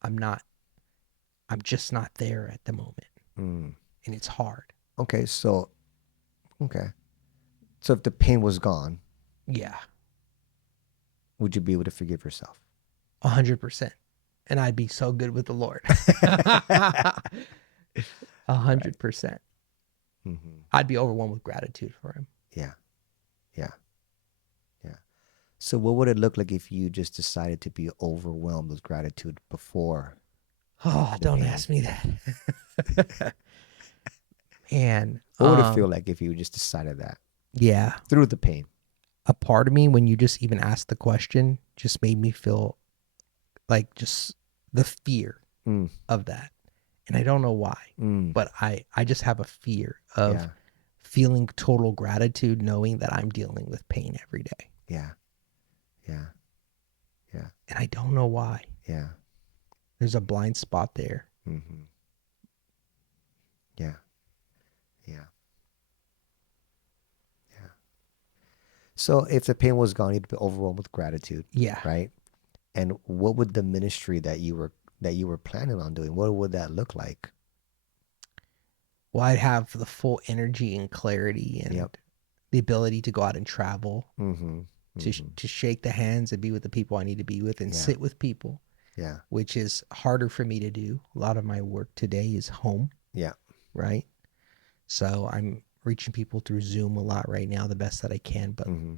I'm not I'm just not there at the moment, Mm. and it's hard. Okay. So okay. So if the pain was gone, Yeah, would you be able to forgive yourself? 100%, and I'd be so good with the Lord. Right. 100%. Mm-hmm. I'd be overwhelmed with gratitude for him. Yeah. Yeah. Yeah. So what would it look like if you just decided to be overwhelmed with gratitude before Oh, the don't pain? ask me that. And What would it feel like if you just decided that yeah, through the pain? a part of me when you just even asked the question just made me feel like just the fear Mm. of that. And I don't know why, Mm. but I just have a fear of Yeah. feeling total gratitude knowing that I'm dealing with pain every day. Yeah. Yeah. Yeah. And I don't know why. Yeah. There's a blind spot there. Mm-hmm. Yeah. Yeah. Yeah. So if the pain was gone, you'd be overwhelmed with gratitude, Yeah. right? And what would the ministry that you were planning on doing? What would that look like? Well, I'd have the full energy and clarity and Yep. the ability to go out and travel, Mm-hmm. Mm-hmm. to shake the hands and be with the people I need to be with and Yeah. sit with people, Yeah. which is harder for me to do. A lot of my work today is home, Yeah. right? So I'm reaching people through Zoom a lot right now, the best that I can. But Mm-hmm.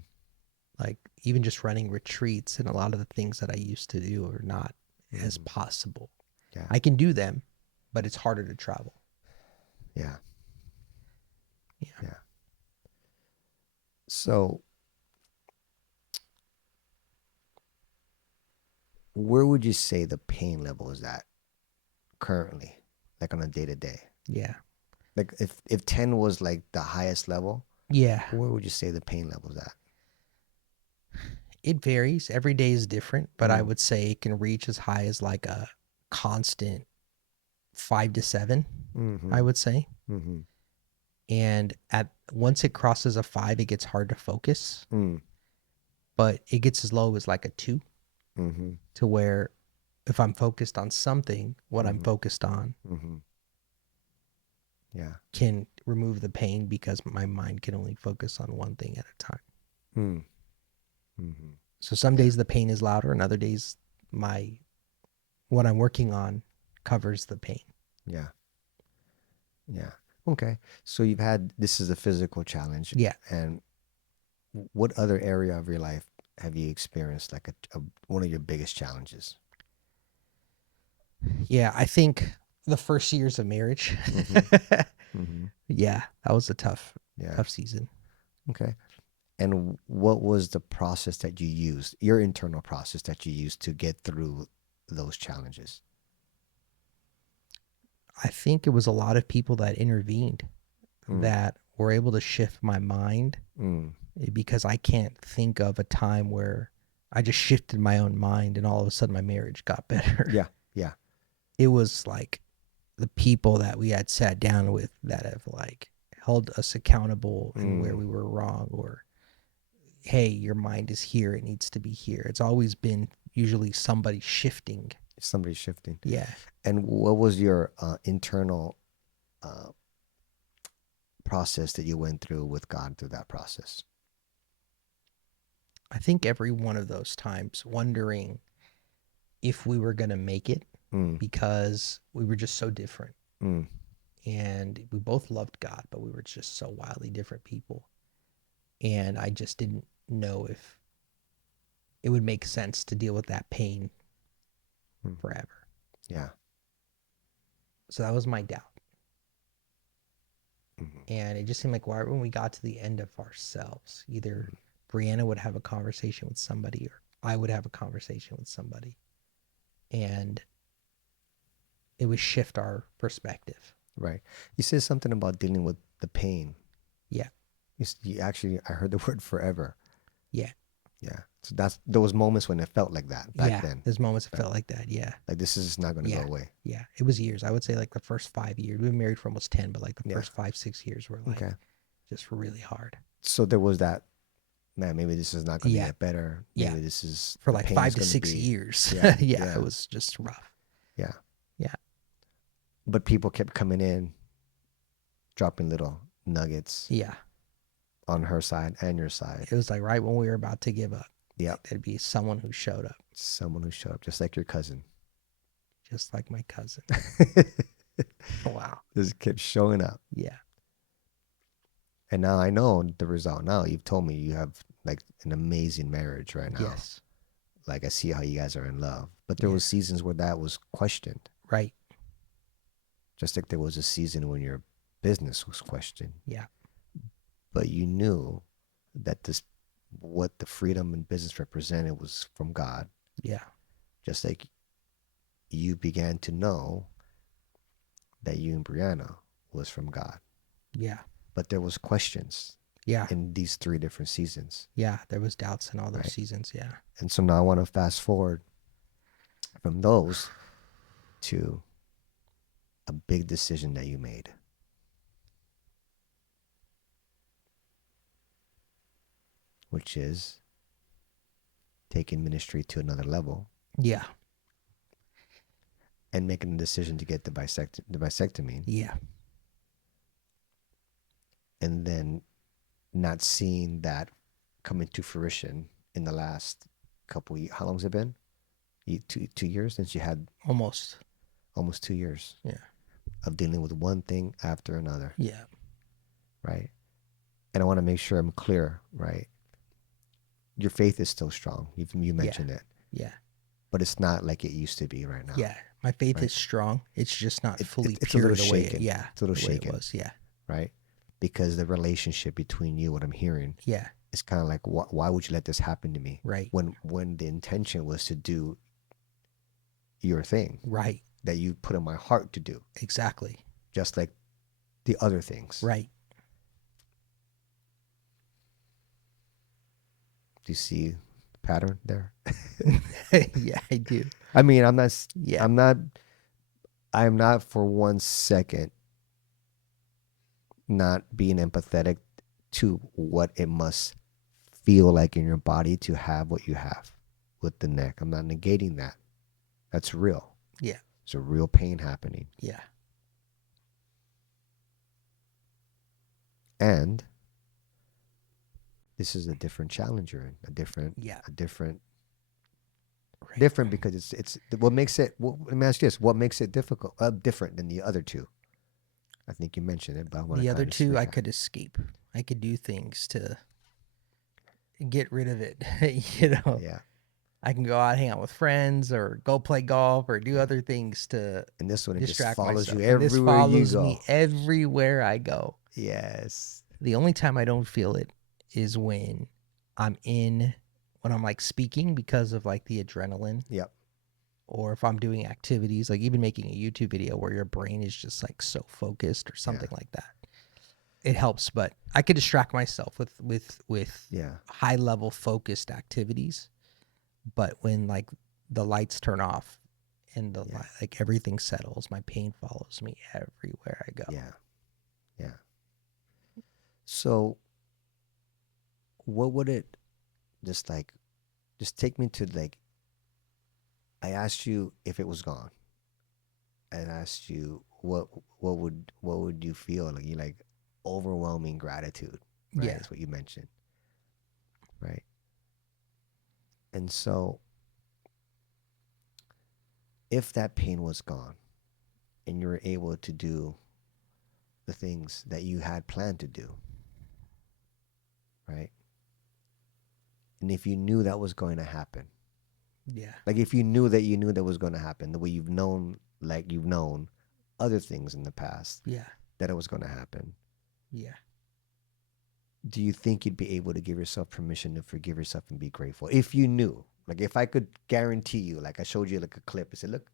like even just running retreats and a lot of the things that I used to do are not as Mm-hmm. possible. Yeah. I can do them, but it's harder to travel. Yeah. Yeah. Yeah. So where would you say the pain level is at currently, like on a day to day? Yeah. Like if 10 was like the highest level, Yeah. where would you say the pain level is at? It varies. Every day is different, but I Mm. would say it can reach as high as like a constant 5 to 7, I Mm-hmm. would say. Mm-hmm. And at once it crosses a 5, it gets hard to focus, Mm. but it gets as low as like a 2 Mm-hmm. to where if I'm focused on something, what I'm Mm-hmm. focused on Mm-hmm. Yeah. can remove the pain because my mind can only focus on one thing at a time. Mm. Mm-hmm. So some Yeah. days the pain is louder, and other days my what I'm working on covers the pain. Yeah. Yeah. Okay. So you've had this is a physical challenge, Yeah. and what other area of your life have you experienced like one of your biggest challenges? Yeah, I think the first years of marriage. Mm-hmm. Mm-hmm. Yeah, that was a Yeah. tough season. Okay. And what was the process that you used, your internal process that you used to get through those challenges? I think it was a lot of people that intervened Mm. that were able to shift my mind Mm. because I can't think of a time where I just shifted my own mind and all of a sudden my marriage got better. Yeah. Yeah. It was like the people that we had sat down with that have like held us accountable and where Mm. we were wrong, or hey, your mind is here, it needs to be here. It's always been usually somebody shifting. Somebody shifting. Yeah. And what was your internal uh, process that you went through with God through that process? I think every one of those times wondering if we were going to make it Mm. because we were just so different. Mm. And we both loved God, but we were just so wildly different people. And I just didn't know if it would make sense to deal with that pain Mm. forever. Yeah. So that was my doubt. Mm-hmm. And it just seemed like when we got to the end of ourselves, either Brianna would have a conversation with somebody or I would have a conversation with somebody. And it would shift our perspective. Right. You said something about dealing with the pain. Yeah. You actually, I heard the word forever. Yeah. Yeah. So that's those moments when it felt like that back Yeah. then. There's moments it Right? felt like that. Yeah. Like this is just not going to go Yeah. away. Yeah. It was years. I would say like the first 5 years. We've been married for almost 10, but like the Yeah. first 5, 6 years were like Okay. just really hard. So there was that, man, maybe this is not going to Yeah. get better. Yeah. Maybe this is, For the like pain is 5 to going to 6 be, years. yeah. Yeah. Yeah. It was just rough. Yeah. Yeah. But people kept coming in, dropping little nuggets Yeah. on her side and your side. It was like right when we were about to give up, Yep. there'd be someone who showed up, Someone who showed up, just like your cousin. just like my cousin. Wow. Just kept showing up. Yeah. And now I know the result. Now you've told me you have like an amazing marriage right now. Yes. Like I see how you guys are in love. But there Yeah. was seasons where that was questioned. Right. Just like there was a season when your business was questioned. Yeah. But you knew that this what the freedom and business represented was from God. Yeah. Just like you began to know that you and Brianna was from God. Yeah. But there was questions Yeah. in these 3 different seasons. Yeah. There was doubts in all those Right. seasons. Yeah. And so now I want to fast forward from those to a big decision that you made. Which is taking ministry to another level Yeah. and making a decision to get the vasectomy, Yeah. and then not seeing that coming to fruition in the last couple years. How long has it been? 2 years since you had Almost. almost 2 years Yeah. of dealing with one thing after another, Yeah. right? And I want to make sure I'm clear, right? Your faith is still strong. You mentioned it, Yeah. but it's not like it used to be right now. Yeah. My faith Right. is strong. It's just not fully it's a pure little the way shaken. yeah. It's a little the way shaken. it was. Yeah. Right? Because the relationship between you, what I'm hearing, Yeah. is kind of like, why would you let this happen to me? Right. When the intention was to do your thing Right. that you put in my heart to do, Exactly. just like the other things. Right. Do you see the pattern there? Yeah, I do. I mean, I'm not Yeah. I'm not for 1 second not being empathetic to what it must feel like in your body to have what you have with the neck. I'm not negating that. That's real. Yeah. It's a real pain happening. Yeah. And this is a different challenger, a different, Yeah. a different, Right. different because it's what makes it. Well, let me ask you this: what makes it difficult, different than the other two? I think you mentioned it, but I want to The other kind of just two, I recap. could escape. I could do things to get rid of it. You know, Yeah, I can go out, hang out with friends, or go play golf, or do yeah. other things to And this one, it just distract follows you myself. And this everywhere you follows me go. everywhere I go. Yes. The only time I don't feel it is when I'm like speaking because of like the adrenaline, Yep. or if I'm doing activities, like even making a YouTube video where your brain is just like so focused or Yeah. something like that. It helps, but I could distract myself with Yeah. high level focused activities. But when like the lights turn off and Yeah. like everything settles, my pain follows me everywhere I go. Yeah. Yeah. So, what would it just like? Just take me to like. I asked you if it was gone. I asked you what would you feel like? You like overwhelming gratitude, right? Yeah. That's what you mentioned, right? And so, if that pain was gone and you were able to do the things that you had planned to do, right? And if you knew that was going to happen, Yeah. like if you knew that was going to happen, the way you've known other things in the past Yeah. that it was going to happen, Yeah. do you think you'd be able to give yourself permission to forgive yourself and be grateful? If you knew, like if I could guarantee you, like I showed you like a clip, I said, look,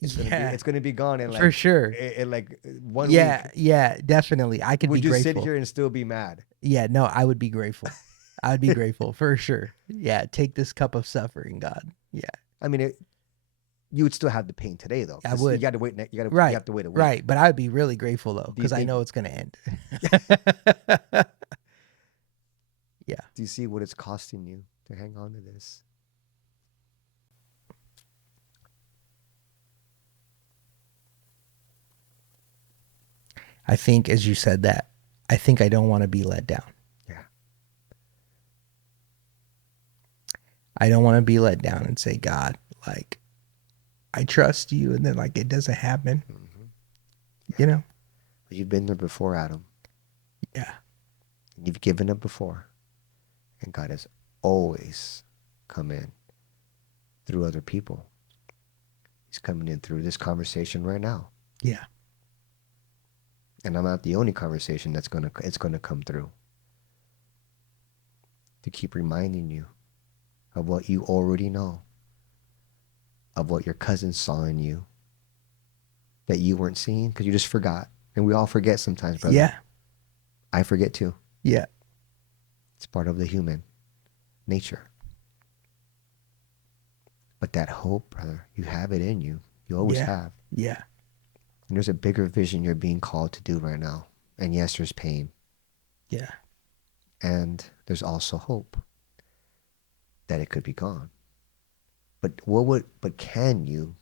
Yeah. it's gonna be gone in For like sure. in like 1 week. Yeah. Yeah. Definitely. I could be Would you sit grateful. here and still be mad? Yeah. No, I would be grateful. I would be grateful for sure. Yeah. Take this cup of suffering, God. Yeah. I mean, you would still have the pain today though, I because you would. got to wait. You Right. have to wait a week. Right. But I would be really grateful though, Do you because I think? know it's going to end. Yeah. Do you see what it's costing you to hang on to this? I think, as you said that, I think I don't want to be let down. Yeah. I don't want to be let down and say, God, like, I trust you. And then, like, it doesn't happen, Mm-hmm. you know? But you've been there before, Adam. Yeah. You've given up before, and God has always come in through other people. He's coming in through this conversation right now. Yeah. And I'm not the only conversation it's gonna come through. To keep reminding you of what you already know, of what your cousin saw in you that you weren't seeing because you just forgot. And we all forget sometimes, brother. Yeah. I forget too. Yeah. It's part of the human nature. But that hope, brother, you have it in you. You always Yeah. have. Yeah. And there's a bigger vision you're being called to do right now. And yes, there's pain. Yeah. And there's also hope that it could be gone. But can you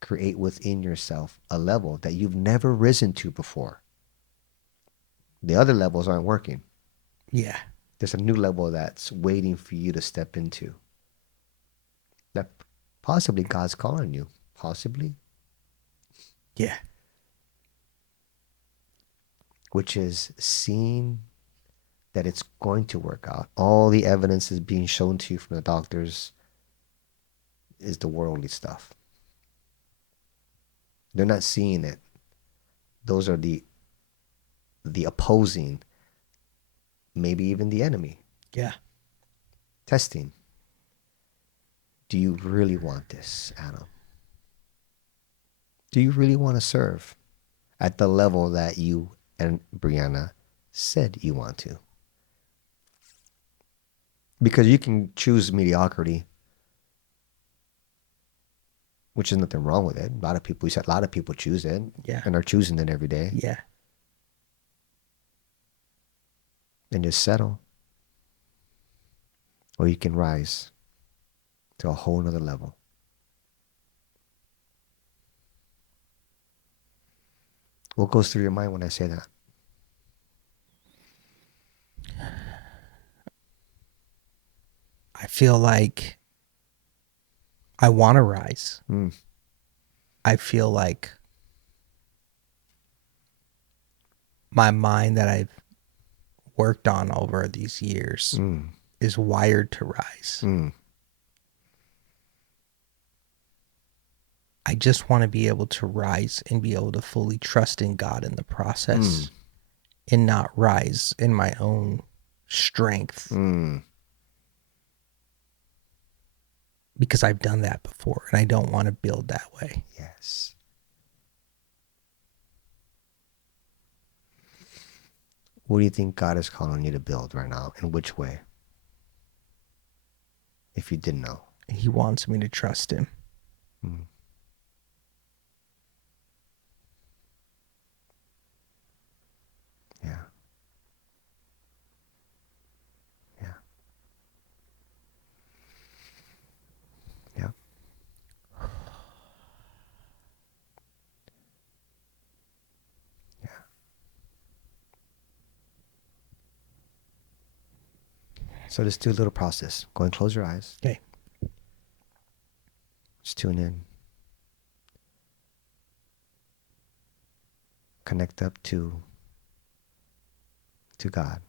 create within yourself a level that you've never risen to before? The other levels aren't working. Yeah. There's a new level that's waiting for you to step into. That possibly God's calling you. Possibly. Yeah. Which is seeing that it's going to work out. All the evidence is being shown to you from the doctors is the worldly stuff. They're not seeing it. Those are the opposing, maybe even the enemy. Yeah. Testing. Do you really want this, Adam? Do you really want to serve at the level that you and Brianna said you want to? Because you can choose mediocrity, which is nothing wrong with it. A lot of people, a lot of people choose it Yeah. and are choosing it every day. Yeah. And just settle. Or you can rise to a whole nother level. What goes through your mind when I say that? feel like I want to rise. Mm. I feel like my mind that I've worked on over these years Mm. is wired to rise. Mm. I just want to be able to rise and be able to fully trust in God in the process and not rise in my own strength Mm. because I've done that before and I don't want to build that way. Yes. What do you think God is calling you to build right now? In which way? If you didn't know. He wants me to trust him. Mm. Yeah. Yeah. Yeah. Yeah. So just do a little process. Go and close your eyes. Okay. Just tune in. Connect up to God.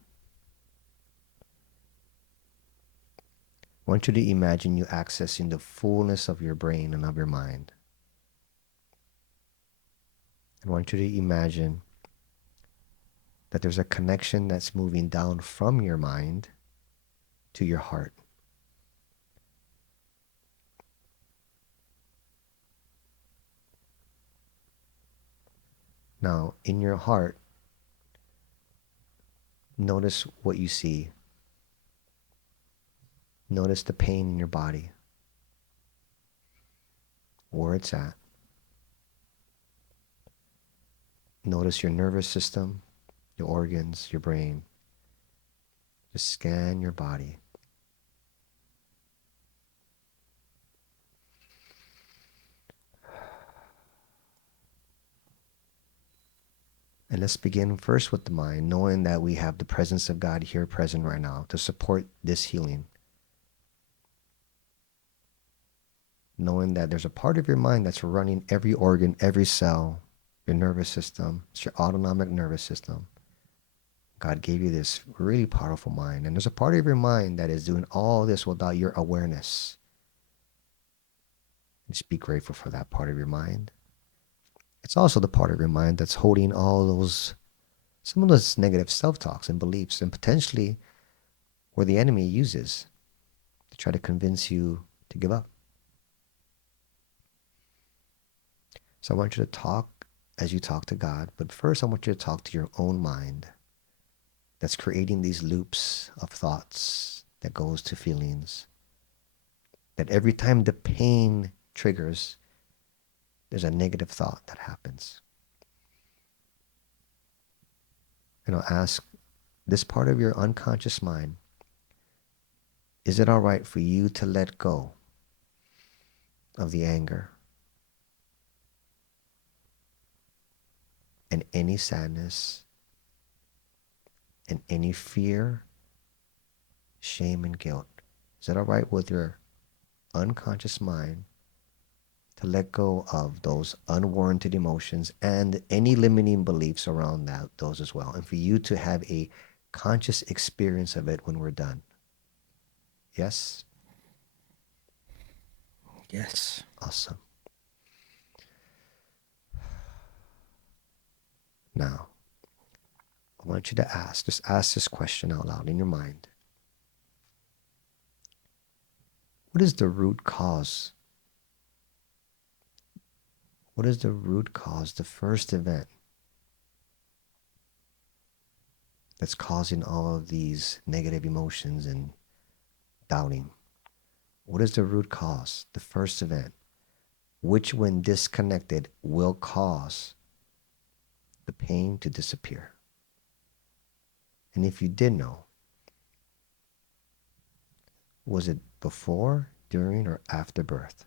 I want you to imagine you accessing the fullness of your brain and of your mind. I want you to imagine that there's a connection that's moving down from your mind to your heart. Now, in your heart, notice what you see. Notice the pain in your body, where it's at. Notice your nervous system, your organs, your brain. Just scan your body. And let's begin first with the mind, knowing that we have the presence of God here present right now to support this healing. Knowing that there's a part of your mind that's running every organ, every cell, your nervous system, it's your autonomic nervous system. God gave you this really powerful mind. And there's a part of your mind that is doing all this without your awareness. Just be grateful for that part of your mind. It's also the part of your mind that's holding some of those negative self-talks and beliefs, and potentially where the enemy uses to try to convince you to give up. So I want you to talk as you talk to God, but first I want you to talk to your own mind that's creating these loops of thoughts that goes to feelings. That every time the pain triggers, there's a negative thought that happens. And I'll ask this part of your unconscious mind, is it all right for you to let go of the anger and any sadness and any fear, shame, and guilt? Is it all right with your unconscious mind to let go of those unwarranted emotions and any limiting beliefs around those as well, and for you to have a conscious experience of it when we're done? Yes? Yes. Awesome. Now, I want you to just ask this question out loud in your mind. What is the root cause? What is the root cause, the first event that's causing all of these negative emotions and doubting? What is the root cause, the first event, which when disconnected will cause the pain to disappear? And if you did know, was it before, during, or after birth?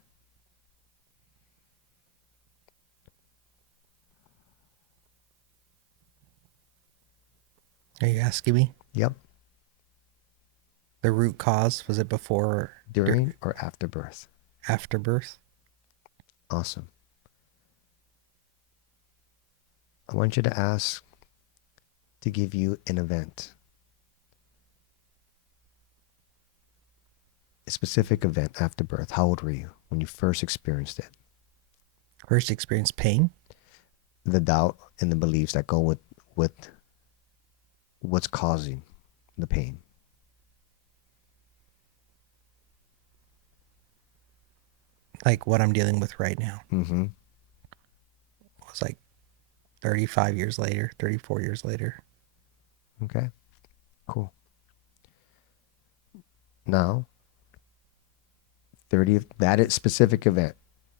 Are you asking me? Yep. The root cause, was it before, During or after birth? after birth? Awesome. I want you to ask to give you an event, a specific event after birth. How old were you when you first experienced it? First experience pain. The doubt and the beliefs that go with what's causing the pain. Like what I'm dealing with right now. Mm-hmm. It was like 35 years later, 34 years later. Okay, cool. Now, 30th, that is specific event.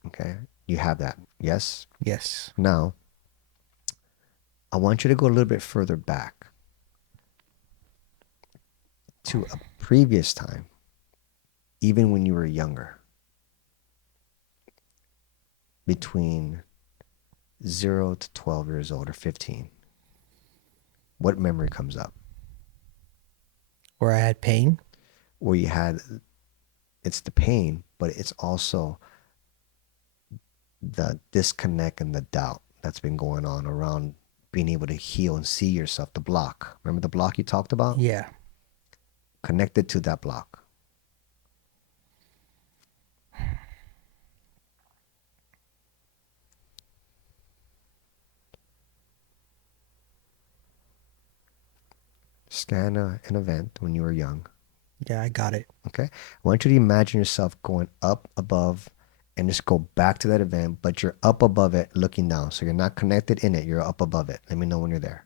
Okay, you have that. Yes? Yes. Now, I want you to go a little bit further back to a previous time, even when you were younger, between 0 to 12 years old or 15. What memory comes up? Where I had pain. Where you had, it's the pain, but it's also the disconnect and the doubt that's been going on around being able to heal and see yourself, the block. Remember the block you talked about? Yeah. Connected to that block. Scan an event when you were young. Yeah, I got it. Okay. I want you to imagine yourself going up above and just go back to that event, but you're up above it looking down. So you're not connected in it, you're up above it. Let me know when you're there.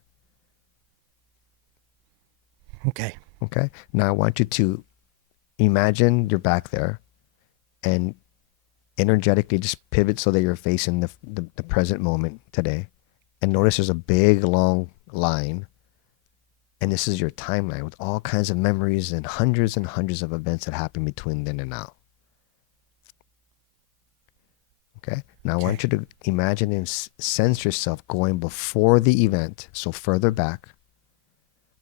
Okay. Okay. Now I want you to imagine you're back there and energetically just pivot so that you're facing the present moment today. And notice there's a big long line. And this is your timeline with all kinds of memories and hundreds of events that happen between then and now. Okay. Now I Okay. want you to imagine and sense yourself going before the event, so further back,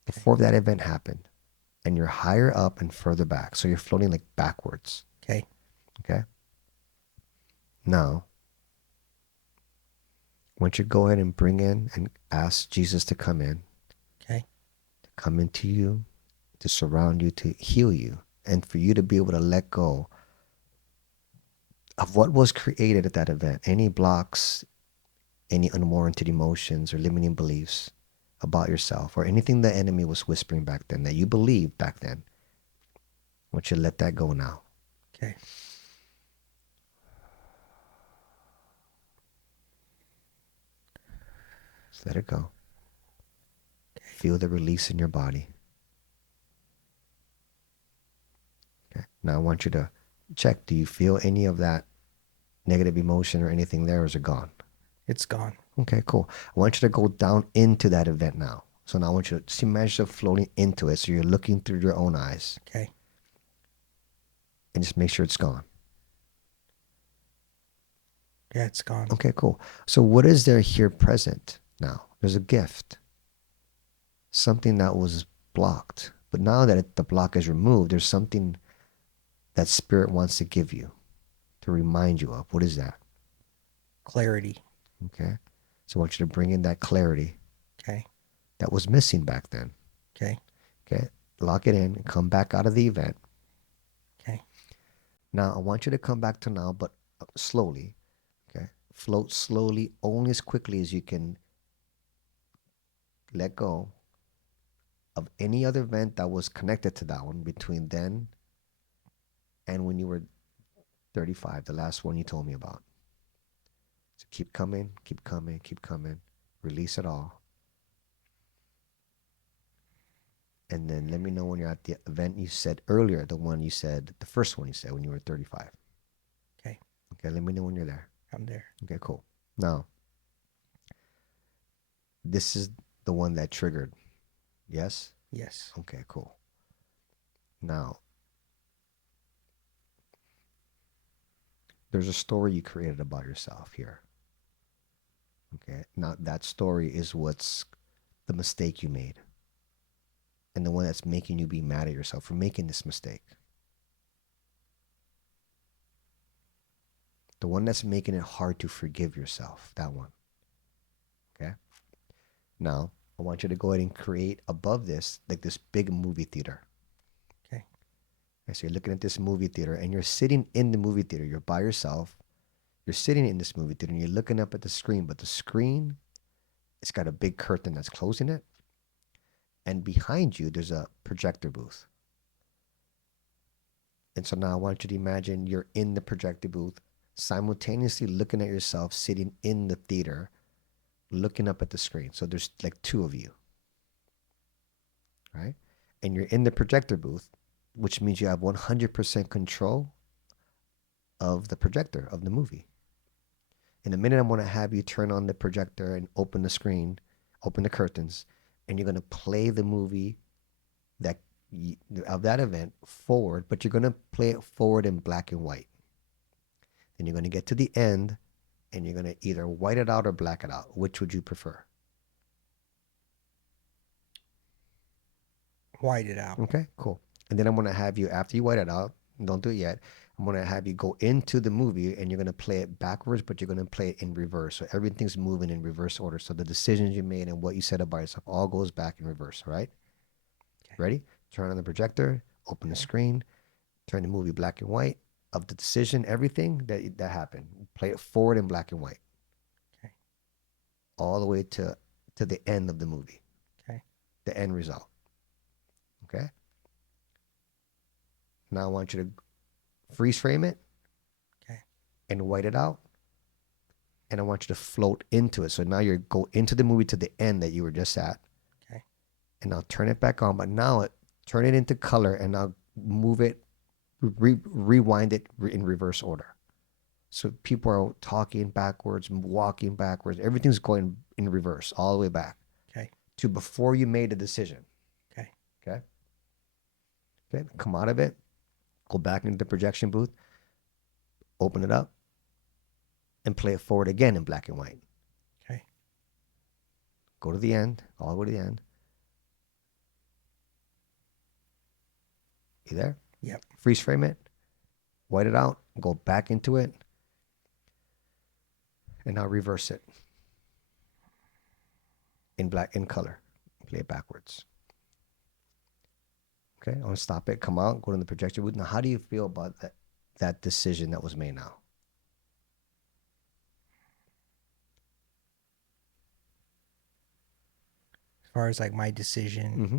Okay. before that event happened, and you're higher up and further back. So you're floating like backwards. Okay. Okay. Now, I want you to go ahead and bring in and ask Jesus to Okay. come into you, to surround you, to heal you, and for you to be able to let go of what was created at that event, any blocks, any unwarranted emotions or limiting beliefs about yourself, or anything the enemy was whispering back then that you believed back then. I want you to let that go now. Okay. Just let it go. Feel the release in your body. Okay. Now I want you to check, do you feel any of that negative emotion or anything there, or is it gone? It's gone. Okay, cool. I want you to go down into that event now. So now I want you to see, imagine yourself floating into it. So you're looking through your own eyes Okay. and just make sure it's gone. Yeah, it's gone. Okay, cool. So what is there here present now? There's a gift, something that was blocked. But now that the block is removed, there's something that spirit wants to give you, to remind you of. What is that? Clarity. Okay. So I want you to bring in that clarity Okay. that was missing back then. Okay. Okay. Lock it in and come back out of the event. Okay. Now I want you to come back to now, but slowly. Okay. Float slowly, only as quickly as you can let go of any other event that was connected to that one between then and when you were 35, the last one you told me about. So keep coming, keep coming, keep coming. Release it all. And then let me know when you're at the event you said earlier, the one you said, the first one you said when you were 35. Okay. Okay, let me know when you're there. I'm there. Okay, cool. Now, this is the one that triggered. Yes? Yes. Okay, cool. Now, there's a story you created about yourself here. Okay, now that story is what's the mistake you made. and the one that's making you be mad at yourself for making this mistake. The one that's making it hard to forgive yourself, that one. Okay? Now, I want you to go ahead and create above this, like this big movie theater. Okay. So you're looking at this movie theater and you're sitting in the movie theater. You're by yourself. You're sitting in this movie theater and you're looking up at the screen, but the screen, it's got a big curtain that's closing it. And behind you, there's a projector booth. And so now I want you to imagine you're in the projector booth, simultaneously looking at yourself sitting in the theater, looking up at the screen. So there's like two of you, right? And you're in the projector booth, which means you have 100% control of the projector of the movie. In a minute, I'm going to have you turn on the projector and open the screen, open the curtains, and you're going to play the movie that of that event forward, but you're going to play it forward in black and white. Then you're going to get to the end, and you're going to either white it out or black it out. Which would you prefer? White it out. Okay, cool. And then I'm going to have you, after you white it out, don't do it yet, I'm going to have you go into the movie and you're going to play it backwards, but you're going to play it in reverse. So everything's moving in reverse order. So the decisions you made and what you said about yourself all goes back in reverse, all right? Okay. Ready? Turn on the projector, open the screen, turn the movie black and white of the decision, everything that happened. Play it forward in black and white. Okay. All the way to the end of the movie. Okay. The end result. Okay? Now I want you to freeze frame it. Okay. And white it out. And I want you to float into it. So now you go into the movie to the end that you were just at. Okay. And I'll turn it back on. But now turn it into color and I'll move it, rewind it in reverse order. So people are talking backwards, walking backwards. Everything's going in reverse all the way back. Okay. To before you made a decision. Okay. Okay. Okay. Come out of it. Go back into the projection booth. Open it up. And play it forward again in black and white. Okay. Go to the end. All the way to the end. You there? Yep. Freeze frame it. White it out. Go back into it. And now reverse it. In color. Play it backwards. Okay, I want to stop it. Come out. Go to the projection booth. Now, how do you feel about that decision that was made now? As far as like my decision. Mm-hmm.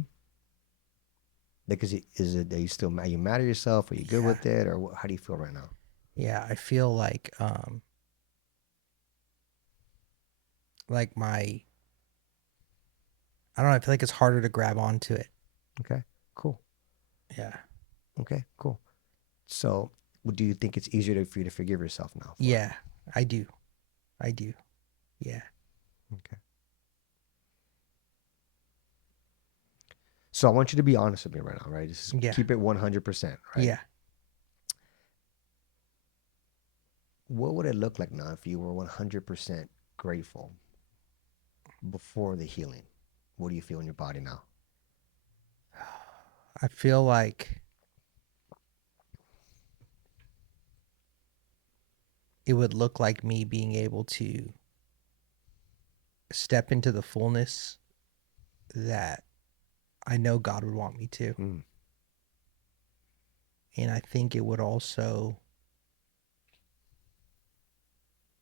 Because are you mad at yourself? Are you good with it? Or how do you feel right now? Yeah, I feel like my, I don't know, I feel like it's harder to grab onto it. Okay, cool. Yeah. Okay, cool. So, do you think it's easier for you to forgive yourself now? Yeah, I do. Yeah. Okay. So I want you to be honest with me right now, right? Just keep it 100%, right? Yeah. What would it look like now if you were 100% grateful before the healing? What do you feel in your body now? I feel like it would look like me being able to step into the fullness that I know God would want me to. Mm. And I think it would also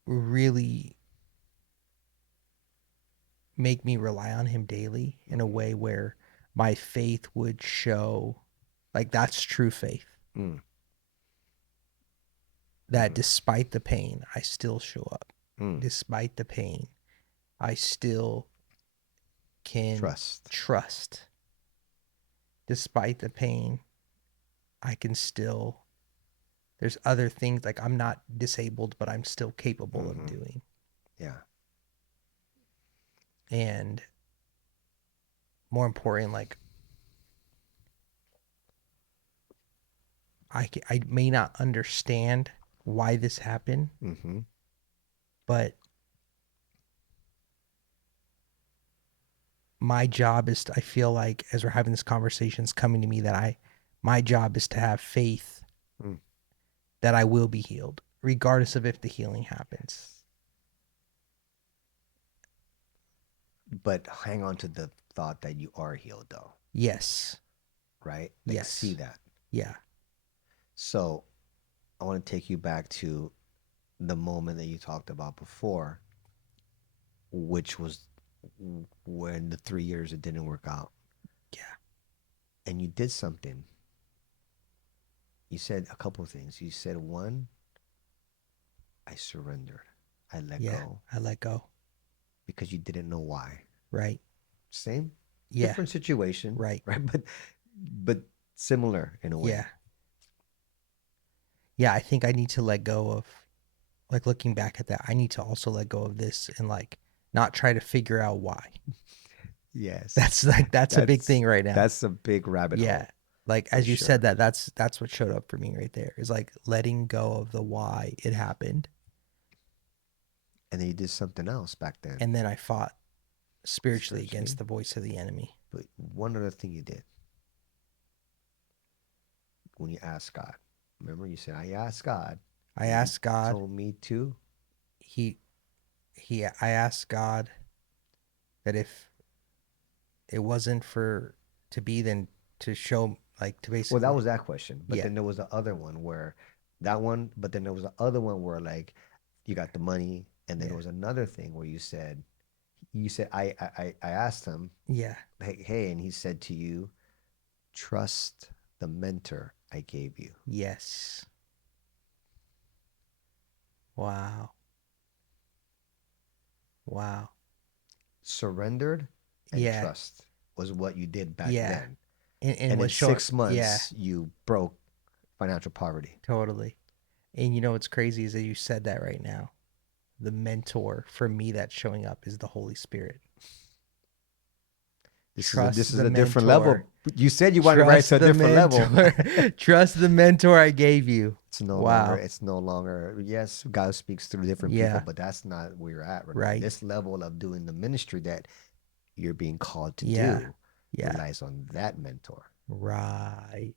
really make me rely on him daily in a way where my faith would show, like, that's true faith. Mm. That despite the pain, I still show up. Mm. Despite the pain, I still can trust. Despite the pain, I can still, there's other things, like I'm not disabled, but I'm still capable of doing. Yeah. And more important, like I may not understand why this happened, but my job is to, I feel like as we're having this conversation, it's coming to me that my job is to have faith Mm. that I will be healed, regardless of if the healing happens. But hang on to the thought that you are healed, though, Yes. right? Like, see Yes. that. Yeah. So I want to take you back to the moment that you talked about before, which was when the 3 years it didn't work out, Yeah. and you did something. You said a couple of things. You said, one, I surrendered. I let Yeah. go I let go. because you didn't know why. Right. Same, Yeah. different situation, Right. right? But similar in a Yeah. way. Yeah. I think I need to let go of, like, looking back at that, I need to also let go of this and, like, not try to figure out why. Yes. That's like, that's a big That's thing right now. that's a big rabbit Yeah. hole Like, for as you said sure. that, that's what showed up for me right there, is like letting go of the why it happened. And then you did something else back then, And then I fought spiritually spiritually. against the voice of the enemy. But one other thing you did when you asked God. Remember, you said, I asked God, I and he asked God, told me to. he, I asked God that if it wasn't for to be, then to show, like, to Well, that basically, was that question. But yeah, then there was the other one where but then there was the other one where, like, you got the money. And then there yeah, was another thing where you said, I asked him, yeah, hey, and he said to you, trust the mentor I gave you. yes. Wow. Wow. Surrendered and Yeah. trust was what you did back Yeah. then. And And in was showing, six yeah, months, you broke financial poverty. totally. And you know what's crazy is that you said that right now. The mentor for me that's showing up is the Holy Spirit. This Trust is the a different mentor. level. You said you wanted to rise to Trust a the different level. mentor. Trust the mentor I gave you. Wow. It's no longer, yes, God speaks through different people, Yeah. but that's not where you're at right now. Right. This level of doing the ministry that you're being called to Yeah. do Yeah. relies on that mentor. Right.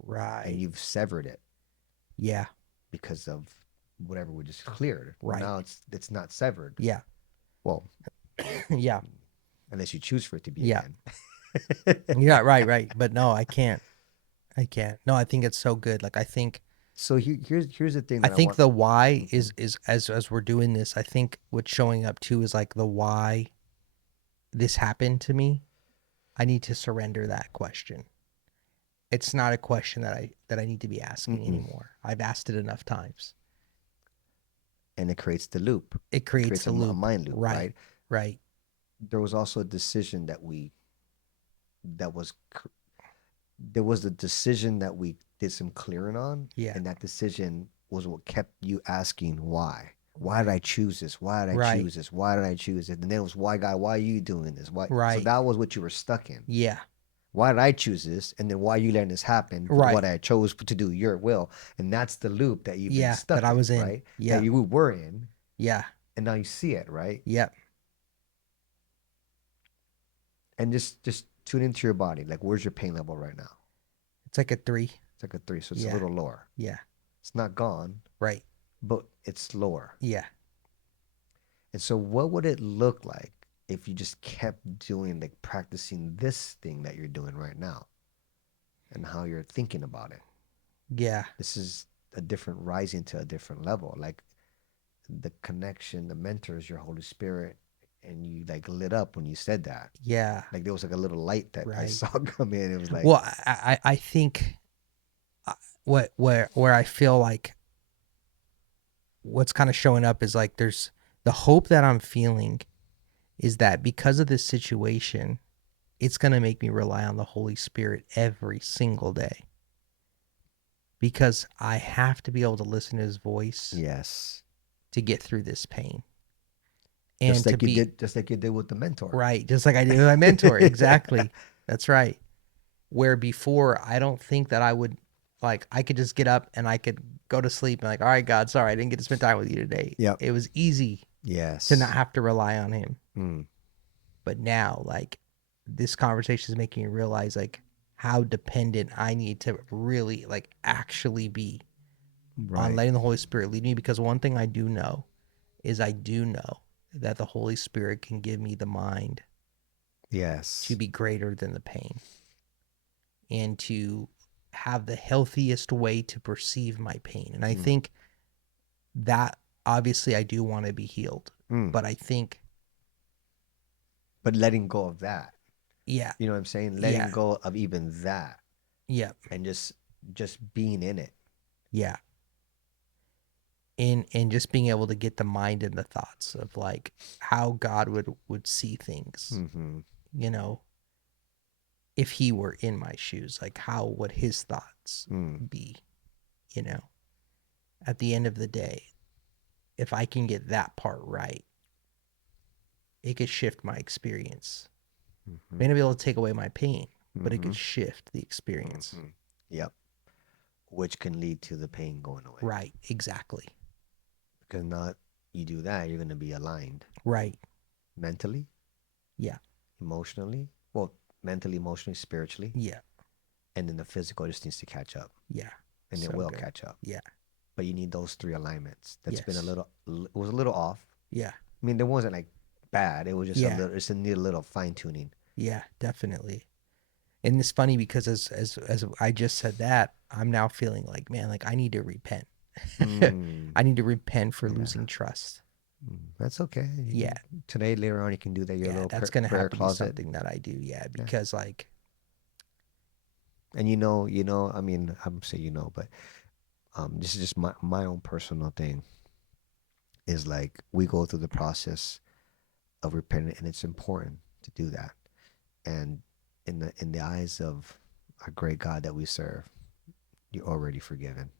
And Right. you've severed it Yeah. because of whatever we just cleared. Well, Right. now it's not severed. Yeah. Well, Yeah. unless you choose for it to be Yeah. again. Yeah. Right. Right. But no, I can't. I can't. No, I think it's so good. Like, So here's the thing I that I think want. the why Mhm. is as we're doing this, I think what's showing up too is like the why this happened to me. I need to surrender that question. It's not a question that I need to be asking Mm-mm. anymore. I've asked it enough times. And it creates the loop. It It creates creates the a loop. mind loop, Right. right? Right. There was also a decision that was there was a decision that we did some clearing on, Yeah. and that decision was what kept you asking why. Why did Right. I choose this? Why did I Right. choose this? Why did I choose it? And then it was, why, God, why are you doing this? Why? So Right. that was what you were stuck in. Yeah. Why did I choose this? And then why you letting this happen with Right. what I chose to do your will? And that's the loop that you've been Yeah. That stuck I in, was in. right? That Yeah. you were in, Yeah. and now you see it, right? Yep. And just tune into your body. Like, where's your pain level right now? It's like a 3. It's like a 3, so it's a Yeah. little lower. Yeah. It's not gone, Right. but it's lower. Yeah. And so, what would it look like if you just kept doing, like, practicing this thing that you're doing right now and how you're thinking about it? Yeah. This is a different rising to a different level. Like, the connection, the mentor is your Holy Spirit. And you, like, lit up when you said that. Yeah. Like, there was like a little light that I Right. saw come in. It was like, Well, I think where I feel like what's kind of showing up is like there's the hope that I'm feeling is that because of this situation, it's going to make me rely on the Holy Spirit every single day because I have to be able to listen to his voice yes. to get through this pain and to be Just like you did with the mentor. right, just like I did with my mentor. Exactly. That's right. Where before I don't think that I would, like, I could just get up and I could go to sleep and, like, all right, God, sorry, I didn't get to spend time with you today. Yep. It was easy to not Yes. have to rely on him. Mm. But now, like, this conversation is making me realize, like, how dependent I need to really, like, actually be on Right. letting the Holy Spirit lead me. Because one thing I do know is that the Holy Spirit can give me the mind to Yes. be greater than the pain and to have the healthiest way to perceive my pain. And I Mm. think that obviously I do want to be healed, Mm. but I think, But letting go of that, yeah, you know what I'm saying? Letting yeah, go of even that yeah, and just being in it. yeah. And just being able to get the mind and the thoughts of like how God would see things, Mm-hmm. you know, if he were in my shoes, like how would his thoughts Mm. be, you know? At the end of the day, if I can get that part right, it could shift my experience. Mm-hmm. May not be able to take away my pain, but it Mm-hmm. could shift the experience. Mm-hmm. Yep. Which can lead to the pain going away. Right, exactly. Because not you do that, you're gonna be aligned Right. mentally, Yeah. emotionally. Well, mentally, emotionally, spiritually, Yeah. and then the physical just needs to catch up, Yeah. and it So will good. catch up. Yeah. But you need those three alignments. That's been Yes. it was a little off. Yeah. I mean, there wasn't like bad. It was just a Yeah. little. It's a need a little fine tuning. Yeah, definitely. And it's funny because as I just said that, I'm now feeling like, man, like I need to repent. Mm, I need to repent for yeah, losing trust. that's okay. Yeah. Today, later on, you can do that. Your Yeah, little that's going to prayer have to be closet. something that I do. Yeah, Yeah, because like, and I mean, I'm saying but this is just my own personal thing. Is like we go through the process of repenting, and it's important to do that. And in the eyes of our great God that we serve, you're already forgiven.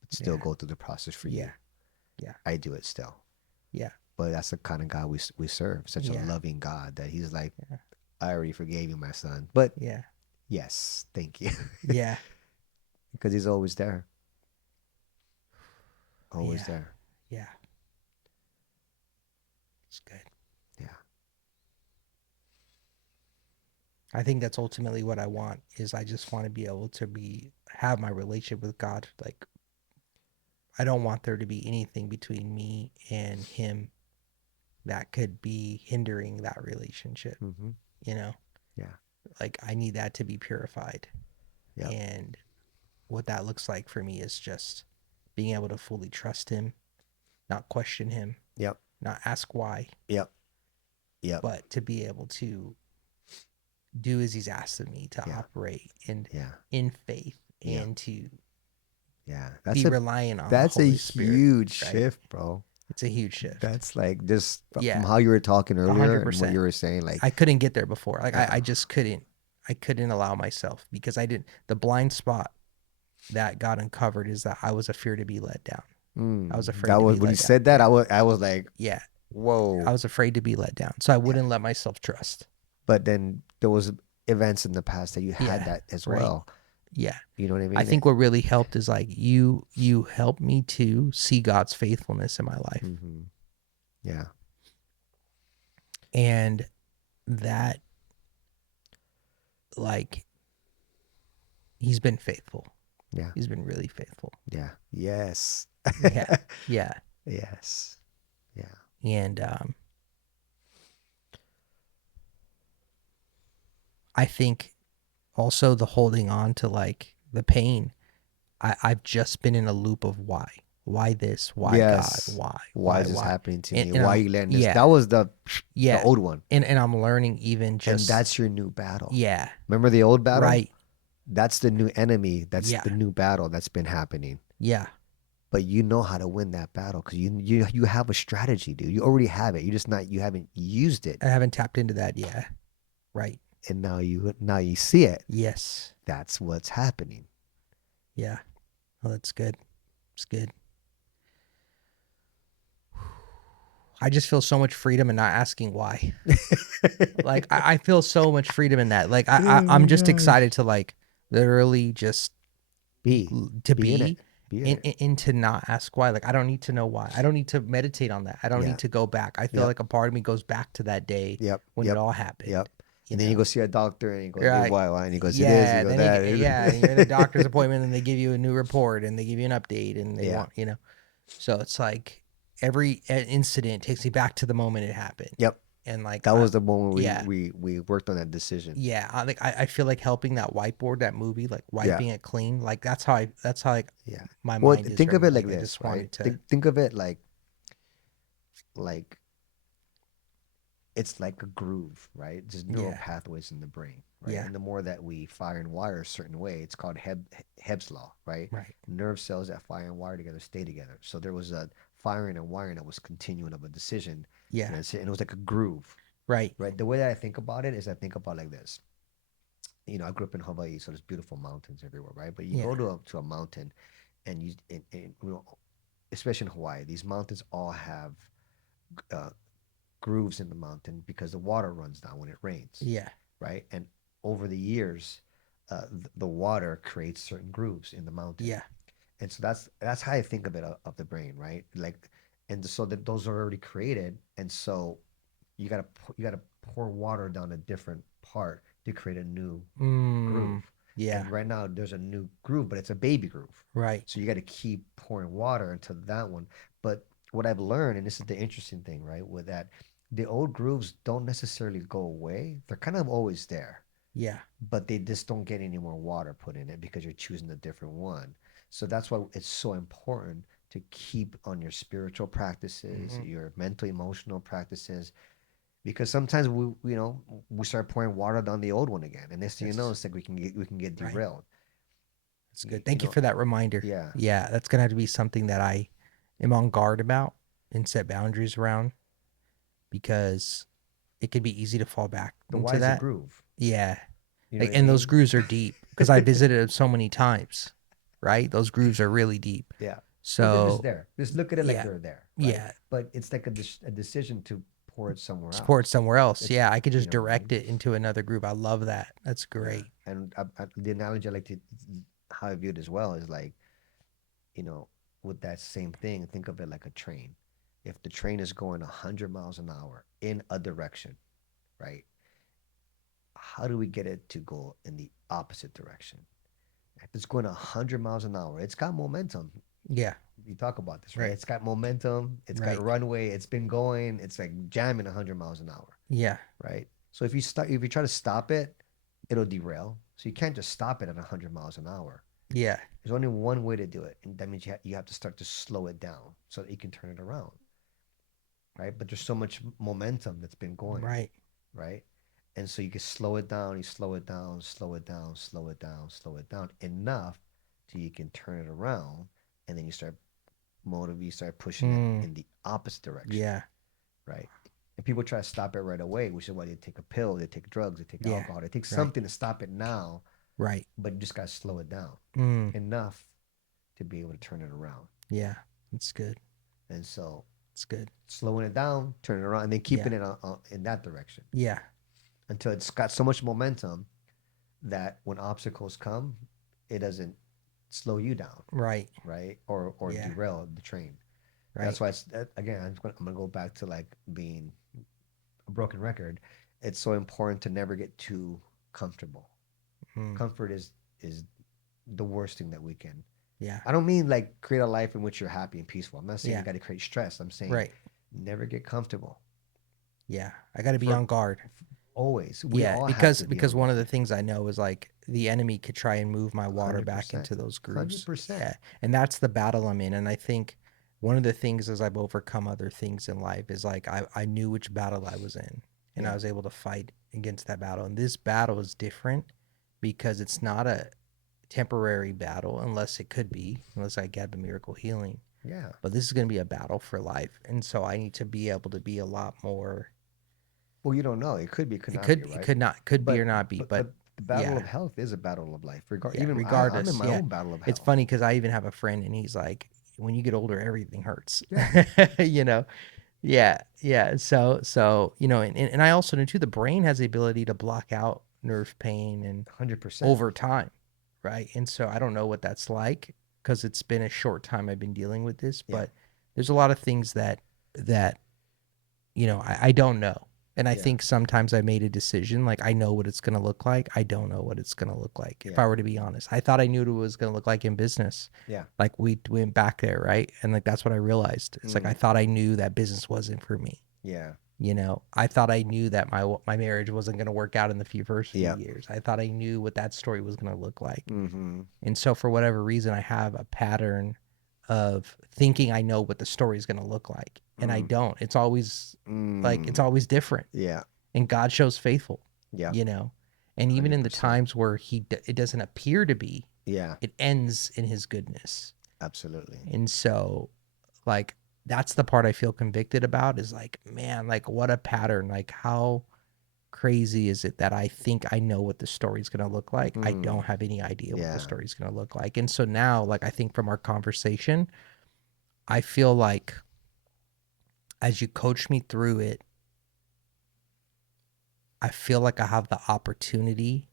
But still yeah. go through the process for you. Yeah. Yeah. I do it still. Yeah. But that's the kind of God we serve. Such a Yeah. loving God that He's like, Yeah. I already forgave you, my son. But Yeah. yes, thank you, Yeah. because He's always there, always Yeah. there. Yeah. It's good. Yeah. I think that's ultimately what I want is I just want to be able to have my relationship with God. Like I don't want there to be anything between me and him that could be hindering that relationship, Mm-hmm. you know? Yeah. Like I need that to be purified. Yep. And what that looks like for me is just being able to fully trust him, not question him, Yep. not ask why, Yep. Yep. but to be able to do as he's asked of me to Yeah. operate Yeah. in faith Yeah. and to Yeah. be reliant on the That's a Holy Spirit, huge right? shift, bro. It's a huge shift. That's like just from Yeah, how you were talking earlier and what 100%. you were saying, like, I couldn't get there before. Like uh, I just couldn't. I couldn't allow myself because I didn't. The blind spot that God uncovered is that I was afraid to be let down. I was afraid that to was be when you let down. said that, Yeah, I was like, yeah. I whoa. was afraid to be let down, so I Yeah. wouldn't let myself trust. But then there was events in the past that you had Yeah, that as right. well. Yeah. You know what I I mean? think what really helped is like you helped me to see God's faithfulness in my life, Mm-hmm. Yeah. and that like he's been faithful. Yeah. He's been really faithful. Yeah. Yes. Yeah. Yeah. Yes. Yeah. And I think also the holding on to like the pain. I've just been in a loop of why. Why this? Why God? Yes. Why? Why Why? is this Why? happening to And, me? and Why are I'm you letting this? yeah. That was the Yeah. old one. And I'm learning even And just that's your new battle. yeah. Remember the old battle? Right. That's the new enemy. That's Yeah. the new battle that's been happening. Yeah. But you know how to win that battle because you have a strategy, dude. You already have it. You haven't used it, I haven't tapped into that yet. Right. and now you see it. Yes. That's what's happening. Yeah. Oh, that's good. It's good. I just feel so much freedom in not asking why. Like I feel so much freedom in that. Like Oh I'm my just gosh. excited to like literally just Be to be in it. Yeah. and to not ask why. Like, I don't need to know why. I don't need to meditate on that. I don't Yeah. need to go back. I feel Yep. like a part of me goes back to that day Yep. when it Yep. all happened, Yep. you And then you go know? see a doctor and he goes, hey, Right. why? And he goes, see this, you Yeah. go Then yeah, and you're in the that. doctor's appointment and they give you a new report and they give you an update and they Yeah. want, you know. So it's like every incident takes me back to the moment it happened. Yep. And like, That was the moment yeah, we worked on that decision. yeah. I feel like helping that whiteboard, that movie, like Yeah. wiping it clean. Like that's how like Yeah. my Well, mind is think right of now. it like Like I this, just right? wanted to, Think of it like it's like a groove, right? Just neural yeah, pathways in the brain, right? yeah, And the more that we fire and wire a certain way, it's called Hebb's law, right? right, Nerve cells that fire and wire together stay together. So there was a firing and wiring that was continuing of a decision, yeah, and it was like a groove, right, right? The way that I think about it is I think about like this. I grew up in Hawaii, so there's beautiful mountains everywhere, right? But you yeah, go to a mountain, and especially in Hawaii, these mountains all have uh, grooves in the mountain because the water runs down when it rains, yeah, right? And over the years, the water creates certain grooves in the mountain, yeah, and so that's how I think of it of the brain, right? Like, and so that those are already created, and so you gotta pour water down a different part to create a new groove. yeah, And right now there's a new groove, but it's a baby groove. right, So you got to keep pouring water into that one. But what I've learned, and this is the interesting thing, right, with that, the old grooves don't necessarily go away. They're kind of always there, yeah, but they just don't get any more water put in it because you're choosing a different one. So that's why it's so important to keep on your spiritual practices, hmm, your mental emotional practices, because sometimes we start pouring water down the old one again, and next thing you know, yes, it's like we can get right. derailed. That's You, good. you Thank you know, for that reminder. yeah. Yeah, that's gonna have to be something that I am on guard about and set boundaries around because it could be easy to fall back The why into is a that. groove. Yeah, You know like, what I and those mean? grooves are deep because I visited it so many times. Right, those grooves are really deep. Yeah. Well, they're just So there. Just look at it like yeah, they're there, right? yeah. But it's like a decision to pour it somewhere Support else. somewhere else. It's Yeah, I could you just know what I direct mean? it into another group. I love that. That's Yeah. great. And the analogy I like to how I view it as well is like you know with that same thing. Think of it like a train. If the train is going 100 miles an hour in a direction, right? How do we get it to go in the opposite direction? If it's going 100 miles an hour, it's got momentum. Yeah, You talk about this, right? right, It's got momentum, it's got right. runway, it's been going, it's like jamming 100 miles an hour, Yeah, right? So if you try to stop it, it'll derail. So you can't just stop it at 100 miles an hour. yeah, There's only one way to do it, and that means you have to start to slow it down so that you can turn it around, right? But there's so much momentum that's been going, right. right? And so you can slow it down, you slow it down, slow it down, slow it down, slow it down enough till you can turn it around, and then you start pushing it Mm, in the opposite direction, yeah, right? And people try to stop it right away, which is why they take a pill, they take drugs, they take yeah, alcohol, they take right, something to stop it now, right. but you just got to slow it down Mm, enough to be able to turn it around. yeah, that's good. And so It's good. slowing it down, turning it around, and then Yeah, keeping it in that direction yeah, until it's got so much momentum that when obstacles come, it doesn't slow you down, right. right? Or Yeah, derail the train. right. That's why again, I'm gonna go back to like being a broken record. It's so important to never get too comfortable. Mm, Comfort is the worst thing that we can. yeah, I don't mean like create a life in which you're happy and peaceful. I'm not saying you yeah, got to create stress. I'm saying right. never get comfortable. Yeah, I got to be For on guard. always, we Yeah, all have because to be on one of guard. the things I know is like the enemy could try and move my water Hundred back percent, into those 100 grooves. percent. Yeah, and that's the battle I'm in. And I think one of the things as I've overcome other things in life is like I knew which battle I was in, and I Yeah, was able to fight against that battle. And this battle is different because it's not a temporary battle, unless it could be, unless I get the miracle healing. yeah. But this is going to be a battle for life, and so I need to be able to be a lot more. Well, you don't know. It could be, could It not be, could, it right? could not, could be or But not be, but but but the battle yeah, of health is a battle of life. yeah. Even I'm in Regardless, my yeah. own battle of It's health. funny because I even have a friend, and he's like, "When you get older, everything hurts." Yeah, you know, yeah, yeah. So and I also know too, the brain has the ability to block out nerve pain and 100%. over time, right? And so I don't know what that's like, because it's been a short time I've been dealing with this, Yeah. but there's a lot of things that I don't know. And I Yeah. think sometimes I made a decision like I know what it's going to look like. I don't know what it's going to look like. If Yeah. I were to be honest, I thought I knew what it was going to look like in business. Yeah. Like we went back there, right? And like that's what I realized. It's like I thought I knew that business wasn't for me. Yeah. I thought I knew that my marriage wasn't going to work out in the first few Yeah. years. I thought I knew what that story was going to look like. Mm-hmm. And so for whatever reason, I have a pattern of thinking I know what the story is going to look like, and I don't. It's always it's always different. Yeah. And God shows faithful. Yeah. You know, and even in the 100%. times where it doesn't appear to be, Yeah. it ends in His goodness. Absolutely. And so, like, that's the part I feel convicted about. Is like, man, like what a pattern. Like how crazy is it that I think I know what the story's going to look like? I don't have any idea what the story's going to look like. And so now, like, I think from our conversation, I feel like as you coach me through it, I feel like I have the opportunity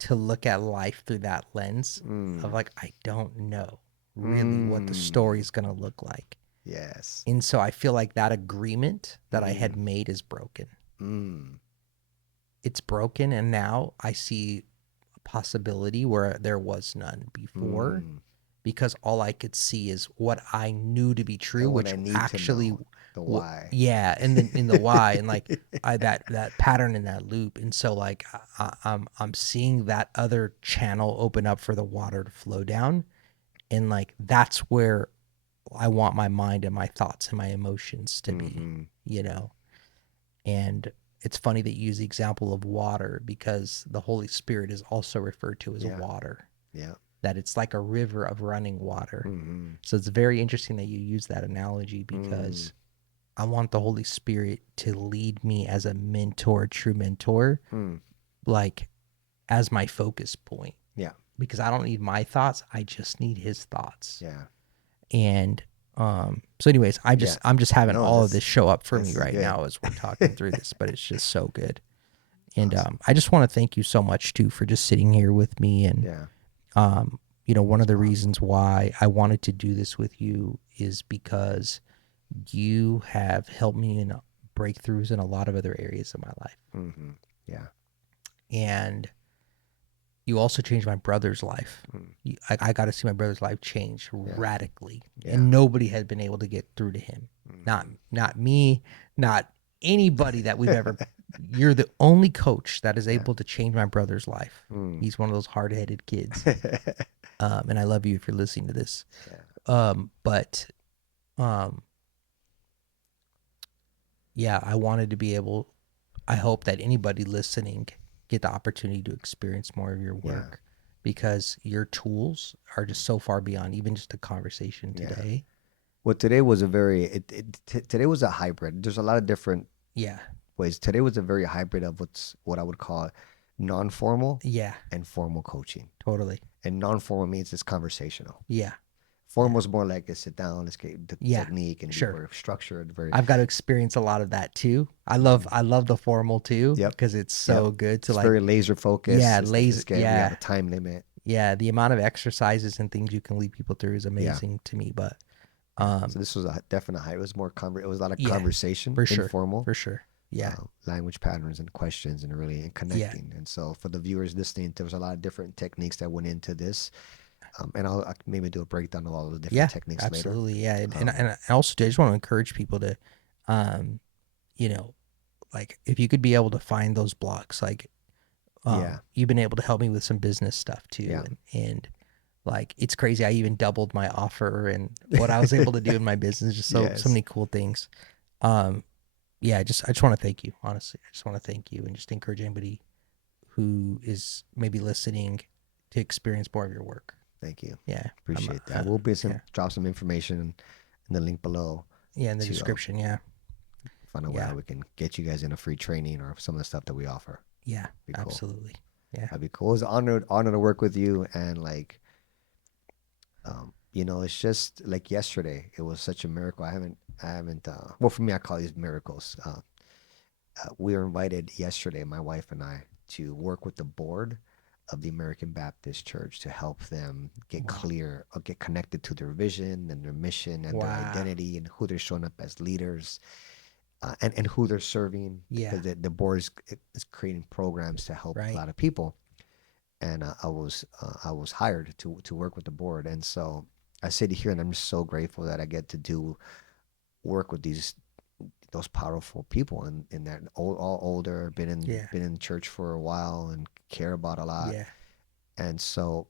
to look at life through that lens of like, I don't know really what the story's going to look like. Yes. And so I feel like that agreement that I had made is broken. It's broken. And now I see a possibility where there was none before because all I could see is what I knew to be true, And what which I need actually, to know, the why. yeah, and then in the why, and like that pattern in that loop, and so like I'm seeing that other channel open up for the water to flow down, and like that's where I want my mind and my thoughts and my emotions to be, and it's funny that you use the example of water because the Holy Spirit is also referred to as water. Yeah. That it's like a river of running water. So it's very interesting that you use that analogy because I want the Holy Spirit to lead me as a mentor, true mentor, like as my focus point. Yeah. Because I don't need my thoughts, I just need His thoughts. Yeah. And so anyways, I'm just having all of this show up for me right good. now as we're talking through this, but it's just so good. And Awesome. I just want to thank you so much too for just sitting here with me. And one of the reasons why I wanted to do this with you is because you have helped me in breakthroughs in a lot of other areas of my life. Yeah. And you also changed my brother's life. I got to see my brother's life change radically, and nobody had been able to get through to him. Not me, not anybody that we've ever. You're the only coach that is able to change my brother's life. He's one of those hard-headed kids, and I love you if you're listening to this. Yeah, I wanted to be able. I hope that anybody listening get the opportunity to experience more of your work because your tools are just so far beyond even just a conversation today. Well, today was a very today was a hybrid. There's a lot of different ways. Today was a very hybrid of what I would call non-formal and formal coaching. Totally. And non-formal means it's conversational. Yeah. Formal is more like a sit down, let's get the technique and be very structured. I've got to experience a lot of that too. I love the formal too because it's so good to it's very laser focused. Yeah, laser. We have a time limit. Yeah, the amount of exercises and things you can lead people through is amazing to me. But so this was a definite high. It was more it was a lot of conversation, for sure, informal, for sure. Yeah, language patterns and questions and really connecting. And so for the viewers listening, there was a lot of different techniques that went into this. And I'll maybe do a breakdown of all the different techniques later. Absolutely, yeah. And I also I just want to encourage people to, like if you could be able to find those blocks, like, you've been able to help me with some business stuff too, and like it's crazy. I even doubled my offer and what I was able to do in my business. Just so many cool things. I just want to thank you. Honestly, I just want to thank you and just encourage anybody who is maybe listening to experience more of your work. Thank you. Yeah. Appreciate that. We'll drop some information in the link below. Yeah, in the description. Find out how we can get you guys in a free training or some of the stuff that we offer. Yeah, absolutely. Yeah. That'd be cool. It was an honor to work with you. And like, it's just like yesterday, it was such a miracle. I haven't, well, for me, I call these miracles. We were invited yesterday, my wife and I, to work with the board of the American Baptist Church to help them get Wow. clear or get connected to their vision and their mission and their Wow. identity and who they're showing up as leaders, and who they're serving, Yeah. because the board is creating programs to help a Right. lot of people. And I was hired to work with the board, and so I sit here and I'm just so grateful that I get to do work with those powerful people, and that all older, Yeah. been in church for a while and care about a lot. Yeah. And so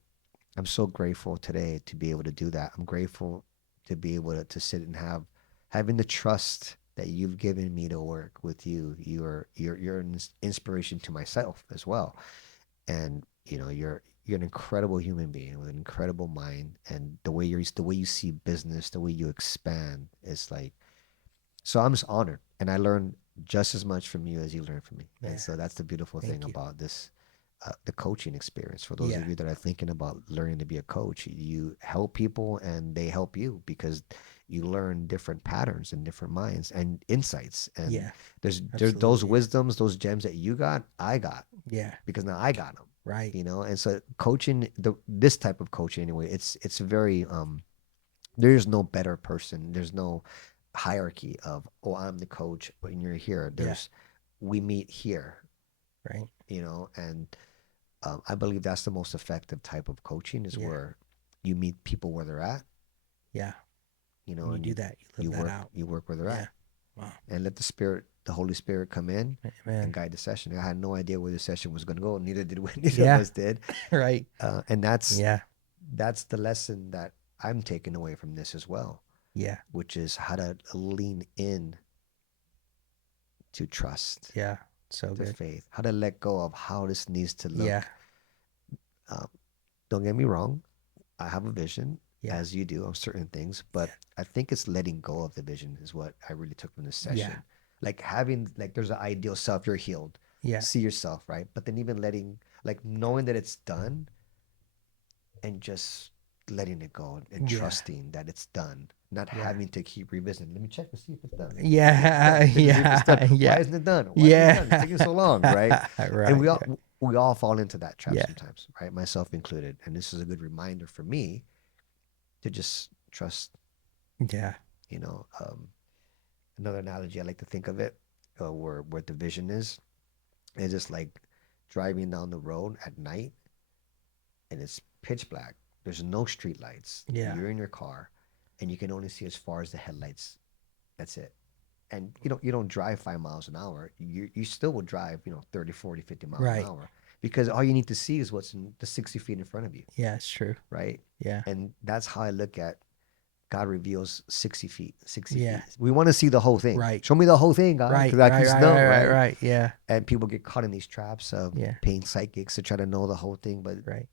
I'm so grateful today to be able to do that. I'm grateful to be able to sit and having the trust that you've given me to work with you. You're an inspiration to myself as well. And you're an incredible human being with an incredible mind, and the way you see business, the way you expand is like, so I'm just honored, and I learned just as much from you as you learned from me. And Yeah. so that's the beautiful thing Thank you. about this, the coaching experience. For those Yeah. of you that are thinking about learning to be a coach, you help people and they help you, because you learn different patterns and different minds and insights. And Yeah. there's those Absolutely. Yeah. wisdoms, those gems that you got, I got, Yeah. because now I got them. Right. And so coaching, this type of coaching anyway, it's very there's no better person. There's no hierarchy of, oh, I'm the coach and you're here. Yeah. We meet here, Right. and I believe that's the most effective type of coaching, is Yeah. where you meet people where they're at, Yeah. And you and do that. You live that out. you work where they're Yeah. at, Wow. and let the Holy Spirit come in and Man. guide the session. I had no idea where the session was going to go. Neither did we. Neither of Yeah. us did. Right. And Yeah. that's the lesson that I'm taking away from this as well, Yeah. which is how to lean in to trust, Yeah. So to good. faith, how to let go of how this needs to Yeah. look. Um, don't get me wrong, I have a vision, Yeah. as you do, on certain things, but Yeah. I think it's letting go of the vision is what I really took from this Yeah. session. Like having, like, there's an ideal self, you're healed, Yeah. see yourself, right? But then even like knowing that it's done, and just letting it go and Yeah. trusting that it's done, not Yeah. having to keep revisiting. Let me check to see if it's done. Let me check to see if it's Yeah. done. Check to see if it's done. Yeah. Why Yeah. isn't it done? Why isn't it done? It's Yeah. taking so long, right? And Right. Right. we all fall into that trap Yeah. sometimes, right? Myself included. And this is a good reminder for me to just trust. Yeah. You know, another analogy I like to think of it, where the vision is just like driving down the road at night, and it's pitch black. There's no street lights. Yeah. You're in your car, and you can only see as far as the headlights. That's it. And you don't drive 5 miles an hour. You still will drive 30, 40, 50 miles an Right. hour, because all you need to see is what's in the 60 feet in front of you, Yeah. It's true. right? Yeah. And that's how I look at God reveals 60 feet, 60 Yeah. feet. We want to see the whole thing. Right. Show me the whole thing, God, Right. because I Right. just Right. know, Right. Right. right? Right. Yeah. And people get caught in these traps of Yeah. paying psychics to try to know the whole thing. But Right.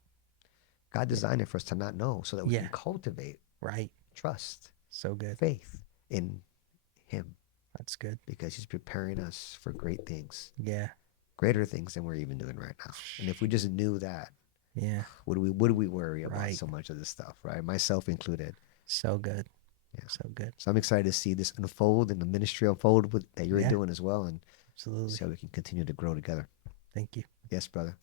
God designed it for us to not know, so that we Yeah. can cultivate Right. trust, So good. faith in Him, That's good. because He's preparing us for great things, Yeah. greater things than we're even doing right now. And if we just knew that, Yeah. would we worry about Right. so much of this stuff, right? Myself included. So good. Yeah. So good. So I'm excited to see this unfold, and the ministry unfold that you're Yeah. doing as well, and see Absolutely. how we can continue to grow together. Thank you. Yes, brother.